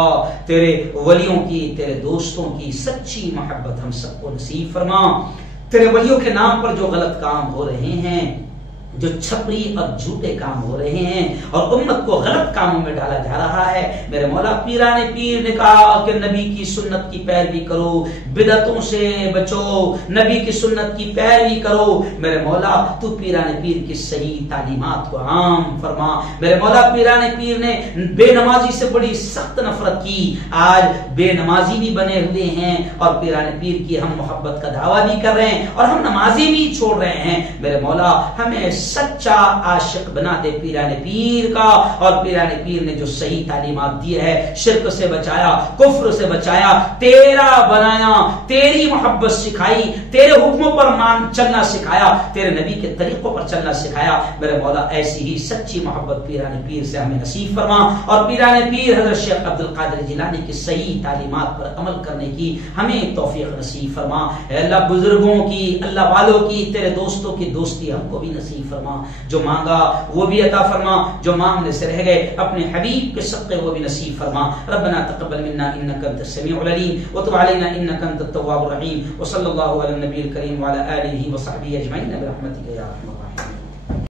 تیرے ولیوں کی، تیرے دوستوں کی سچی محبت ہم سب کو نصیب فرما۔ تیرے ولیوں کے نام پر جو غلط کام ہو رہے ہیں، جو چھپری اور جھوٹے کام ہو رہے ہیں اور امت کو غلط کاموں میں ڈالا جا رہا ہے، میرے مولا پیران پیر نے کہا کہ نبی کی سنت کی پیروی کرو، بدعتوں سے بچو، نبی کی سنت کی پیروی کرو۔ میرے مولا تو پیران پیر کی صحیح تعلیمات کو عام فرما۔ میرے مولا پیران پیر نے بے نمازی سے بڑی سخت نفرت کی، آج بے نمازی بھی بنے ہوئے ہیں اور پیران پیر کی ہم محبت کا دعویٰ بھی کر رہے ہیں اور ہم نمازی بھی چھوڑ رہے ہیں۔ میرے مولا ہمیں سچا عاشق بنا دے پیران پیر کا، اور پیران پیر نے جو صحیح تعلیمات دی ہے، شرک سے بچایا، کفر سے بچایا، تیرا بنایا، تیری محبت سکھائی، تیرے حکموں پر چلنا سکھایا، تیرے نبی کے طریقوں پر چلنا سکھایا۔ میرے مولا ایسی ہی سچی محبت پیران پیر سے ہمیں نصیب فرما، اور پیران پیر حضرت شیخ عبد القادر جیلانی کی صحیح تعلیمات پر عمل کرنے کی ہمیں توفیق نصیب فرما۔ اے اللہ بزرگوں کی، اللہ والوں کی، تیرے دوستوں کی دوستی ہم کو بھی نصیب فرما۔ جو مانگا وہ بھی عطا فرما، جو مانگنے سے رہ گئے اپنے حبیب کے صدقے وہ بھی نصیب فرما۔ ربنا تقبل منا انك انت السميع العليم وتب علينا انك انت التواب الرحيم، وصلى الله على النبي الكريم وعلى اله وصحبه اجمعين برحمتك يا ارحم الراحمين۔